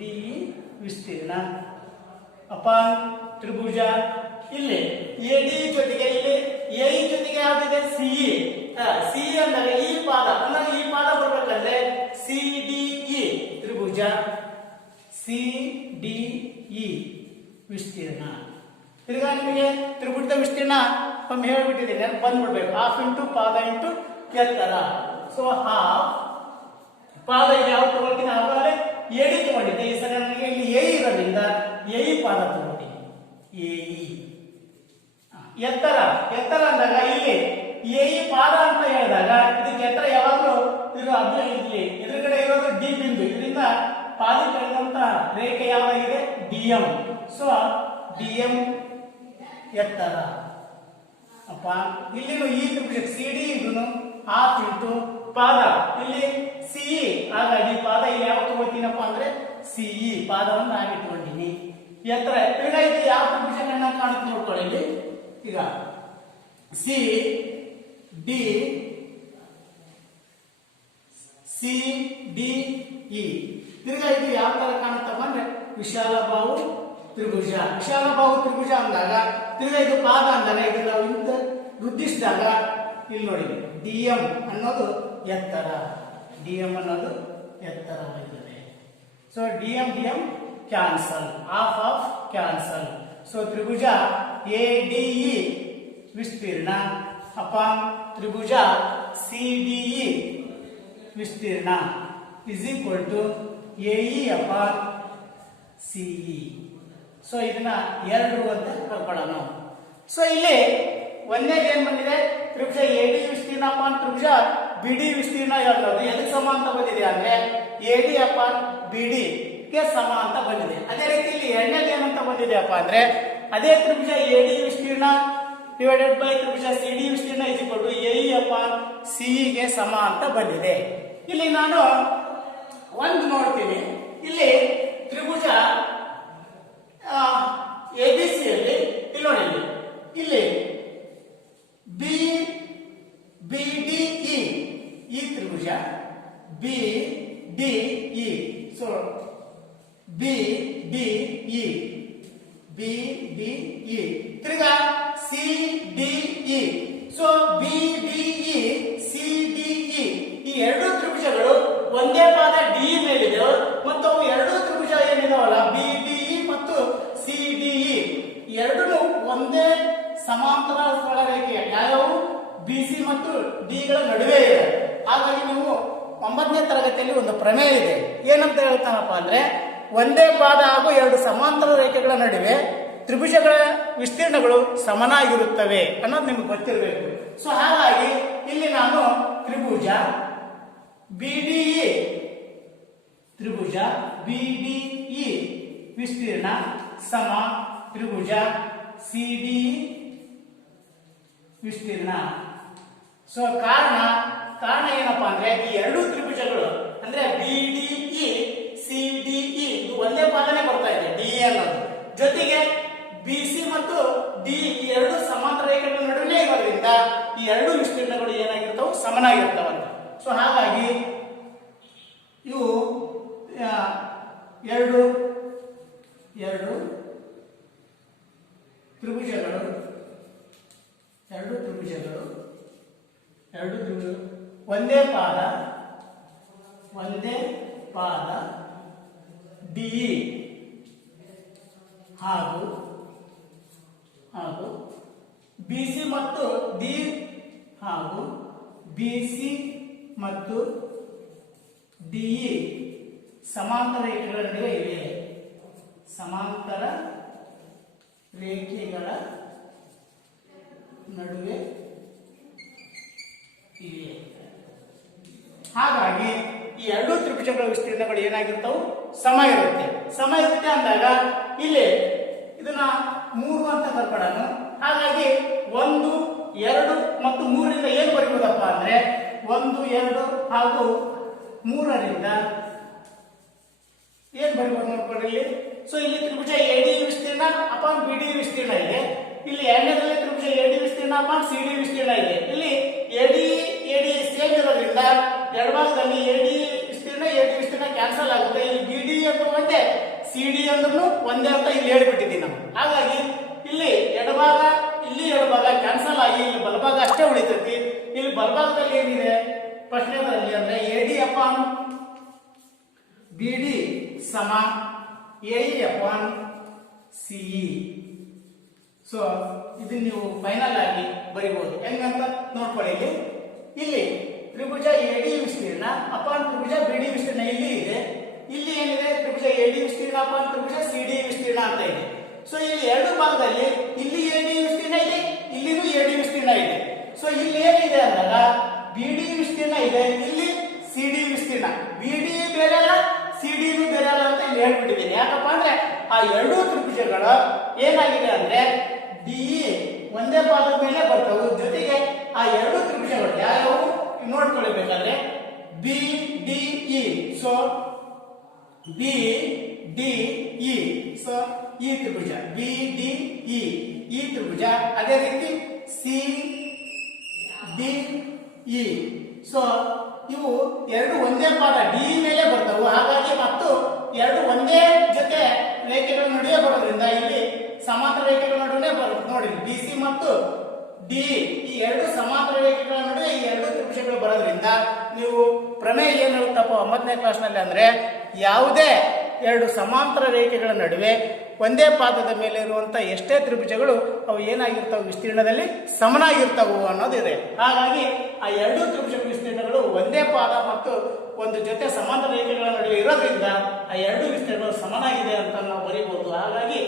ಡಿ ವಿಸ್ತೀರ್ಣ ಅಪಾನ್ ತ್ರಿಭುಜ ಇಲ್ಲಿ ಎ ಡಿ ಜೊತೆಗೆ ಇಲ್ಲಿ ಎ ಜೊತೆಗೆ ಯಾವ್ದಿದೆ ಸಿ. ಸಿ ಅಂದಾಗ ಈ ಪಾದ ಅಂದ್ರೆ ಈ ಪಾದ ಬರ್ಬೇಕಂದ್ರೆ ಸಿ ಡಿ ಇ ತ್ರಿಭುಜ ಸಿ ಡಿ ಇ ವಿಸ್ತೀರ್ಣ. ಈಗ ನಿಮಗೆ ತ್ರಿಭುಜದ ವಿಸ್ತೀರ್ಣ ಒಮ್ಮೆ ಹೇಳ್ಬಿಟ್ಟಿದ್ದೀನಿ, ಬಂದ್ಬಿಡ್ಬೇಕು. ಹಾಫ್ ಇಂಟು ಪಾದ ಇಂಟು ಎತ್ತರ. ಸೊ ಹಾಫ್ ಪಾದ ಇಲ್ಲಿ ಯಾವ ತಗೊಳ್ತೀನಿ ಆವಾಗಲೇ ಎಡಿ ತಗೊಂಡಿದ್ದೆ. ಈ ಸಲ ನನಗೆ ಇಲ್ಲಿ ಎ ಇರೋದ್ರಿಂದ ಎ ಪಾದ ತಗೊಂಡಿದ್ದೀನಿ. ಎ ಎತ್ತರ. ಎತ್ತರ ಅಂದಾಗ ಇಲ್ಲಿ ಎ ಪಾದ ಅಂತ ಹೇಳಿದಾಗ ಇದಕ್ಕೆ ಎತ್ತರ ಯಾವಾಗಲೂ ಇಲ್ಲಿ ಎದುರುಗಡೆ ಇರೋದು ಡಿ ಬಿಂದು. ಇದರಿಂದ ಪಾದಕ್ಕೆ ಇರುವಂತ ರೇಖೆ ಯಾವಾಗಿದೆ D M. So D M ಎತ್ತರ ಅಪ್ಪ. ಇಲ್ಲಿನೂ ಈ ತ್ರಿಭುಜ ಸಿ ಡಿ ಇದನ್ನು ಹಾಫ್ ಇಂಟು ಪಾದ ಇಲ್ಲಿ ಸಿಇ. ಹಾಗಾಗಿ ಪಾದ ಇಲ್ಲಿ ಯಾವ ತಗೊಳ್ತೀನಪ್ಪ ಅಂದ್ರೆ ಸಿಇ ಪಾದವನ್ನು ಆಗಿಟ್ಕೊಂಡಿನಿ. ಎತ್ತರ. ಈಗ ಇದು ಯಾವ ತ್ರಿಭುಜಗಳನ್ನ ಕಾಣುತ್ತೆ ನೋಡ್ಕೊಳ್ಳಿ. ಇಲ್ಲಿ ಈಗ C D C D E. ತಿರ್ಗಾ ಇದು ಯಾವ ತರ ಕಾಣುತ್ತಪ್ಪ ಅಂದ್ರೆ ವಿಶಾಲ ಬಾಹು ತ್ರಿಭುಜ. ವಿಶಾಲ ಬಾಹು ತ್ರಿಭುಜ ಅಂದಾಗ ತಿರ್ಗಾ ಇದು ಪಾದ ಅಂದಾನೆ ಇದು ನಾವು ಇಂತ ವೃದ್ಧಿಸಿದಾಗ ಇಲ್ಲಿ ನೋಡಿ ಡಿಎಂ ಅನ್ನೋದು ಎತ್ತರ, ಡಿಎಂ ಅನ್ನೋದು ಎತ್ತರವಾಗಿದೆ. So DM DM cancel, half of cancel. So ತ್ರಿಭುಜ ಎಡಿಇ ವಿಸ್ತೀರ್ಣ ಅಪಾನ್ ತ್ರಿಭುಜ ಸಿಡಿಇ ವಿಸ್ತೀರ್ಣ is equal to AE upon CE. So ಇದನ್ನ 2 ಅಂತ ಕಳ್ಕೊಳ್ಳೋಣ. ಸೊ ಇಲ್ಲಿ ಒಂದೇದು ಏನ್ ಬಂದಿದೆ, ತ್ರಿಭುಜ ಎಡಿ ವಿಸ್ತೀರ್ಣ ಅಪಾನ್ ತ್ರಿಭುಜ ಬಿಡಿ ವಿಸ್ತೀರ್ಣ ಅನ್ನೋದು ಎದಕ್ಕೆ ಸಮ ಅಂತ ಬಂದಿದೆ ಅಂದ್ರೆ ಎಡಿ ಅಪಾನ್ ಬಿಡಿ ಗೆ ಸಮ ಅಂತ ಬಂದಿದೆ. ಅದೇ ರೀತಿ ಇಲ್ಲಿ ಎರಡನೇದು ಏನಂತ ಬಂದಿದೆ ಅಪ್ಪ ಅಂದ್ರೆ ಅದೇ ತ್ರಿಭುಜ ಎಡಿ ವಿಸ್ತೀರ್ಣ ಡಿವೈಡೆಡ್ ಬೈ ತ್ರಿಭುಜ ಸಿಡಿ ವಿಸ್ತೀರ್ಣ is equal to AE upon CE ಗೆ ಸಮ ಅಂತ ಬಂದಿದೆ. ಇಲ್ಲಿ ನಾನು ಒಂದು ನೋಡ್ತೀನಿ, ಇಲ್ಲಿ ತ್ರಿಭುಜ ಎಬಿಸಿಯಲ್ಲಿ ಇಲ್ಲಿ ನೋಡಿ, ಇಲ್ಲಿ ಬಿ ಬಿ ಡಿ ಇ, ಈ ತ್ರಿಭುಜ B D E. So B D E, B D E ತಿರ್ಗಾ C D E. So B D E C D E ಈ ಎರಡು ತ್ರಿಭುಜಗಳು ಒಂದೇ ಪಾದ ಡಿ ಮೇಲಿದೆ ಮತ್ತು ಅವು ಎರಡು ತ್ರಿಭುಜ ಏನಿದಾವಲ್ಲ ಬಿ ಡಿ ಇ ಮತ್ತು ಸಿ ಡಿ ಇ ಎರಡೂ ಒಂದೇ ಸಮಾಂತರ ಸರಳ ರೇಖೆ ಯಾವ್ಯಾವು ಬಿ ಸಿ ಮತ್ತು ಡಿ ಗಳ ನಡುವೆ ಇದೆ. ಹಾಗಾಗಿ ನೀವು 9ನೇ ತರಗತಿಯಲ್ಲಿ ಒಂದು ಪ್ರಮೇಯ ಇದೆ, ಏನಂತ ಹೇಳ್ತಾನಪ್ಪ ಅಂದ್ರೆ ಒಂದೇ ಪಾದ ಹಾಗೂ ಎರಡು ಸಮಾಂತರ ರೇಖೆಗಳ ನಡುವೆ ತ್ರಿಭುಜಗಳ ವಿಸ್ತೀರ್ಣಗಳು ಸಮನಾಗಿರುತ್ತವೆ ಅನ್ನೋದು ನಿಮ್ಗೆ ಗೊತ್ತಿರಬೇಕು. ಸೊ ಹಾಗಾಗಿ ಇಲ್ಲಿ ನಾನು ತ್ರಿಭುಜ ಬಿಡಿಇ, ತ್ರಿಭುಜ ಬಿಡಿಇ ವಿಸ್ತೀರ್ಣ ಸಮ ತ್ರಿಭುಜ ಸಿಡಿಇ ವಿಸ್ತೀರ್ಣ. ಸೊ ಕಾರಣ ಏನಪ್ಪಾ ಅಂದ್ರೆ ಈ ಎರಡು ತ್ರಿಭುಜಗಳು ಅಂದ್ರೆ ಬಿಡಿಇ ಸಿಡಿಇ ಇದು ಒಂದೇ ಪಾದನೆ ಬರ್ತಾ ಇದೆ ಡಿ ಅನ್ನೋದು, ಜೊತೆಗೆ ಬಿಸಿ ಮತ್ತು ಡಿ ಈ ಎರಡು ಸಮಾಂತರ ರೇಖೆಗಳ ನಡುವೆ ಇರೋದ್ರಿಂದ ಈ ಎರಡು ವಿಸ್ತೀರ್ಣಗಳು ಏನಾಗಿರ್ತಾವ ಸಮನಾಗಿರ್ತಾವಂತ. ಸೊ ಹಾಗಾಗಿ ಇವು ಎರಡು ತ್ರಿಭುಜಗಳು ಒಂದೇ ಪಾದ ಡಿಇ ಹಾಗೂ ಬಿಸಿ ಮತ್ತು ಡಿ ಹಾಗೂ ಬಿಸಿ ಮತ್ತು ಡಿಇ ಸಮಾಂತರ ರೇಖೆಗಳ ನಡುವೆ ಇವೆ, ಸಮಾಂತರ ರೇಖೆಗಳ ನಡುವೆ ಇವೆ. ಹಾಗಾಗಿ ಈ ಎರಡು ತ್ರಿಭುಜಗಳ ವಿಸ್ತೀರ್ಣಗಳು ಏನಾಗಿರ್ತಾವು ಸಮ ಇರುತ್ತೆ ಅಂದಾಗ ಇಲ್ಲಿ ಇದನ್ನ 3 ಅಂತ ಕರ್ಕೊಳ್ಳೋಣ. ಹಾಗಾಗಿ 1, 2 ಮತ್ತು 3ರಿಂದ ಏನು ಬರೀಬಹುದಪ್ಪ ಅಂದ್ರೆ 1, 2 ಹಾಗೂ 3ರಿಂದ ಏನ್ ಬರೀಬಹುದು ನೋಡ್ಕೊಳ್ಳಿ ಇಲ್ಲಿ. ಸೊ ಇಲ್ಲಿ ತ್ರಿಭುಜ ಎಡಿ ವಿಸ್ತೀರ್ಣ ಅಪಾನ್ ಬಿಡಿ ವಿಸ್ತೀರ್ಣ ಇದೆ. ಇಲ್ಲಿ ಎರಡನೇದಲ್ಲಿ ತ್ರಿಭುಜ ಎಡಿ ವಿಸ್ತೀರ್ಣ ಅಪಾನ್ ಸಿಡಿ ವಿಸ್ತೀರ್ಣ ಇದೆ. ಇಲ್ಲಿ ಎಡಿ ಸೇಮ್ ಇರೋದ್ರಿಂದ ಎಡಭಾಗದಲ್ಲಿ ಎಡಿ ವಿಸ್ತೀರ್ಣ ಕ್ಯಾನ್ಸಲ್ ಆಗುತ್ತೆ. ಇಲ್ಲಿ ಬಿಡಿ ಅಂತ ಒಂದೇ, ಸಿಡಿ ಅಂದ್ರೂ ಒಂದೇ ಅಂತ ಇಲ್ಲಿ ಹೇಳಿಬಿಟ್ಟಿದ್ದೀವಿ ನಾವು. ಹಾಗಾಗಿ ಇಲ್ಲಿ ಎಡಭಾಗ ಕ್ಯಾನ್ಸಲ್ ಆಗಿ ಇಲ್ಲಿ ಬಲಭಾಗ ಅಷ್ಟೇ ಉಳಿತೈತಿ. ಇಲ್ಲಿ ಬಲಭಾಗದಲ್ಲಿ ಏನಿದೆ ಪ್ರಶ್ನೆಗಳಲ್ಲಿ ಅಂದ್ರೆ ಎಡಿ ಅಪಾನ್ ಬಿಡಿ ಸಮ ಎಇ ಅಪಾನ್ ಸಿಇ. ಸೊ ಇದನ್ನ ನೀವು ಫೈನಲ್ ಆಗಿ ಬರೀಬಹುದು. ಹೆಂಗಂತ ನೋಡ್ಕೊಳ್ಳಿ. ಇಲ್ಲಿ ತ್ರಿಭುಜ ಎಡಿ ವಿಸ್ತೀರ್ಣ ಅಪಾನ್ ತ್ರಿಭುಜ ಬಿಡಿ ವಿಸ್ತೀರ್ಣ ಇಲ್ಲಿ ಇದೆ. ಇಲ್ಲಿ ಏನಿದೆ ತ್ರಿಭುಜ ಎಡಿ ವಿಸ್ತೀರ್ಣ ಅಪಾನ್ ತ್ರಿಭುಜ ಸಿಡಿ ವಿಸ್ತೀರ್ಣ ಅಂತ ಇದೆ. ಸೊ ಇಲ್ಲಿ ಎರಡು ಭಾಗದಲ್ಲಿ ಇಲ್ಲಿ ಎಡಿ ವಿಸ್ತೀರ್ಣ ಇದೆ, ಇಲ್ಲಿನೂ ಎಡಿ ವಿಸ್ತೀರ್ಣ ಇದೆ. ಸೊ ಇಲ್ಲಿ ಏನಿದೆ ಅಂದಾಗ ಬಿಡಿ ವಿಸ್ತೀರ್ಣ ಇದೆ, ಇಲ್ಲಿ ಸಿಡಿ ವಿಸ್ತೀರ್ಣ. ಬಿಡಿ ಬೇರೆ ಅಲ್ಲ, ಸಿಡಿನೂ ಬೇರೆ ಅಲ್ಲ ಅಂತ ಇಲ್ಲಿ ಹೇಳ್ಬಿಟ್ಟಿದ್ದೀನಿ. ಯಾಕಪ್ಪ ಅಂದ್ರೆ ಆ ಎರಡೂ ತ್ರಿಭುಜಗಳ ಏನಾಗಿದೆ ಅಂದ್ರೆ ಡಿಇ ಒಂದೇ ಪಾದದ ಮೇಲೆ ಬರ್ತವೆ. ಜೊತೆಗೆ ಆ ಎರಡು ತ್ರಿಭುಜಗಳು ಯಾವ್ಯಾವು ನೋಡ್ಕೊಳ್ಬೇಕಾದ್ರೆ B D E. So B D E, so ಈ ತ್ರಿಭುಜ ಬಿ ಡಿ ಇ ಈ ತ್ರಿಭುಜ. ಅದೇ ರೀತಿ ಸಿ ಡಿ ಇ. ಸೊ ಇವು ಎರಡು ಒಂದೇ ಪಾದ ಡಿ ಮೇಲೆ ಬರ್ತವು. ಹಾಗಾಗಿ ಮತ್ತು ಎರಡು ಒಂದೇ ಜೊತೆ ರೇಖೆಗಳ ನಡುವೆ ಬರೋದ್ರಿಂದ ಇಲ್ಲಿ ಸಮಾಂತರ ರೇಖೆಗಳ ನಡುವೆ ಬರುತ್ತೆ ನೋಡಿ. ಬಿ ಸಿ ಮತ್ತು ಡಿ ಈ ಎರಡು ಸಮಾಂತರ ರೇಖೆಗಳ ನಡುವೆ ಈ ಎರಡು ತ್ರಿಭುಜಗಳು ಬರೋದ್ರಿಂದ ನೀವು ಪ್ರಮೇಯ ಏನ್ ಹೇಳುತ್ತಪ್ಪ 9ನೇ ಕ್ಲಾಸ್ನಲ್ಲಿ ಅಂದ್ರೆ ಯಾವುದೇ ಎರಡು ಸಮಾಂತರ ರೇಖೆಗಳ ನಡುವೆ ಒಂದೇ ಪಾದದ ಮೇಲೆ ಇರುವಂತ ಎಷ್ಟೇ ತ್ರಿಭುಜಗಳು ಅವು ಏನಾಗಿರ್ತಾವೆ ವಿಸ್ತೀರ್ಣದಲ್ಲಿ ಸಮನಾಗಿರ್ತಾವು ಅನ್ನೋದಿದೆ. ಹಾಗಾಗಿ ಆ ಎರಡು ತ್ರಿಭುಜ ವಿಸ್ತೀರ್ಣಗಳು ಒಂದೇ ಪಾದ ಮತ್ತು ಒಂದು ಜೊತೆ ಸಮಾಂತರ ರೇಖೆಗಳ ನಡುವೆ ಇರೋದ್ರಿಂದ ಆ ಎರಡು ವಿಸ್ತೀರ್ಣಗಳು ಸಮನಾಗಿದೆ ಅಂತ ನಾವು ಬರೀಬಹುದು. ಹಾಗಾಗಿ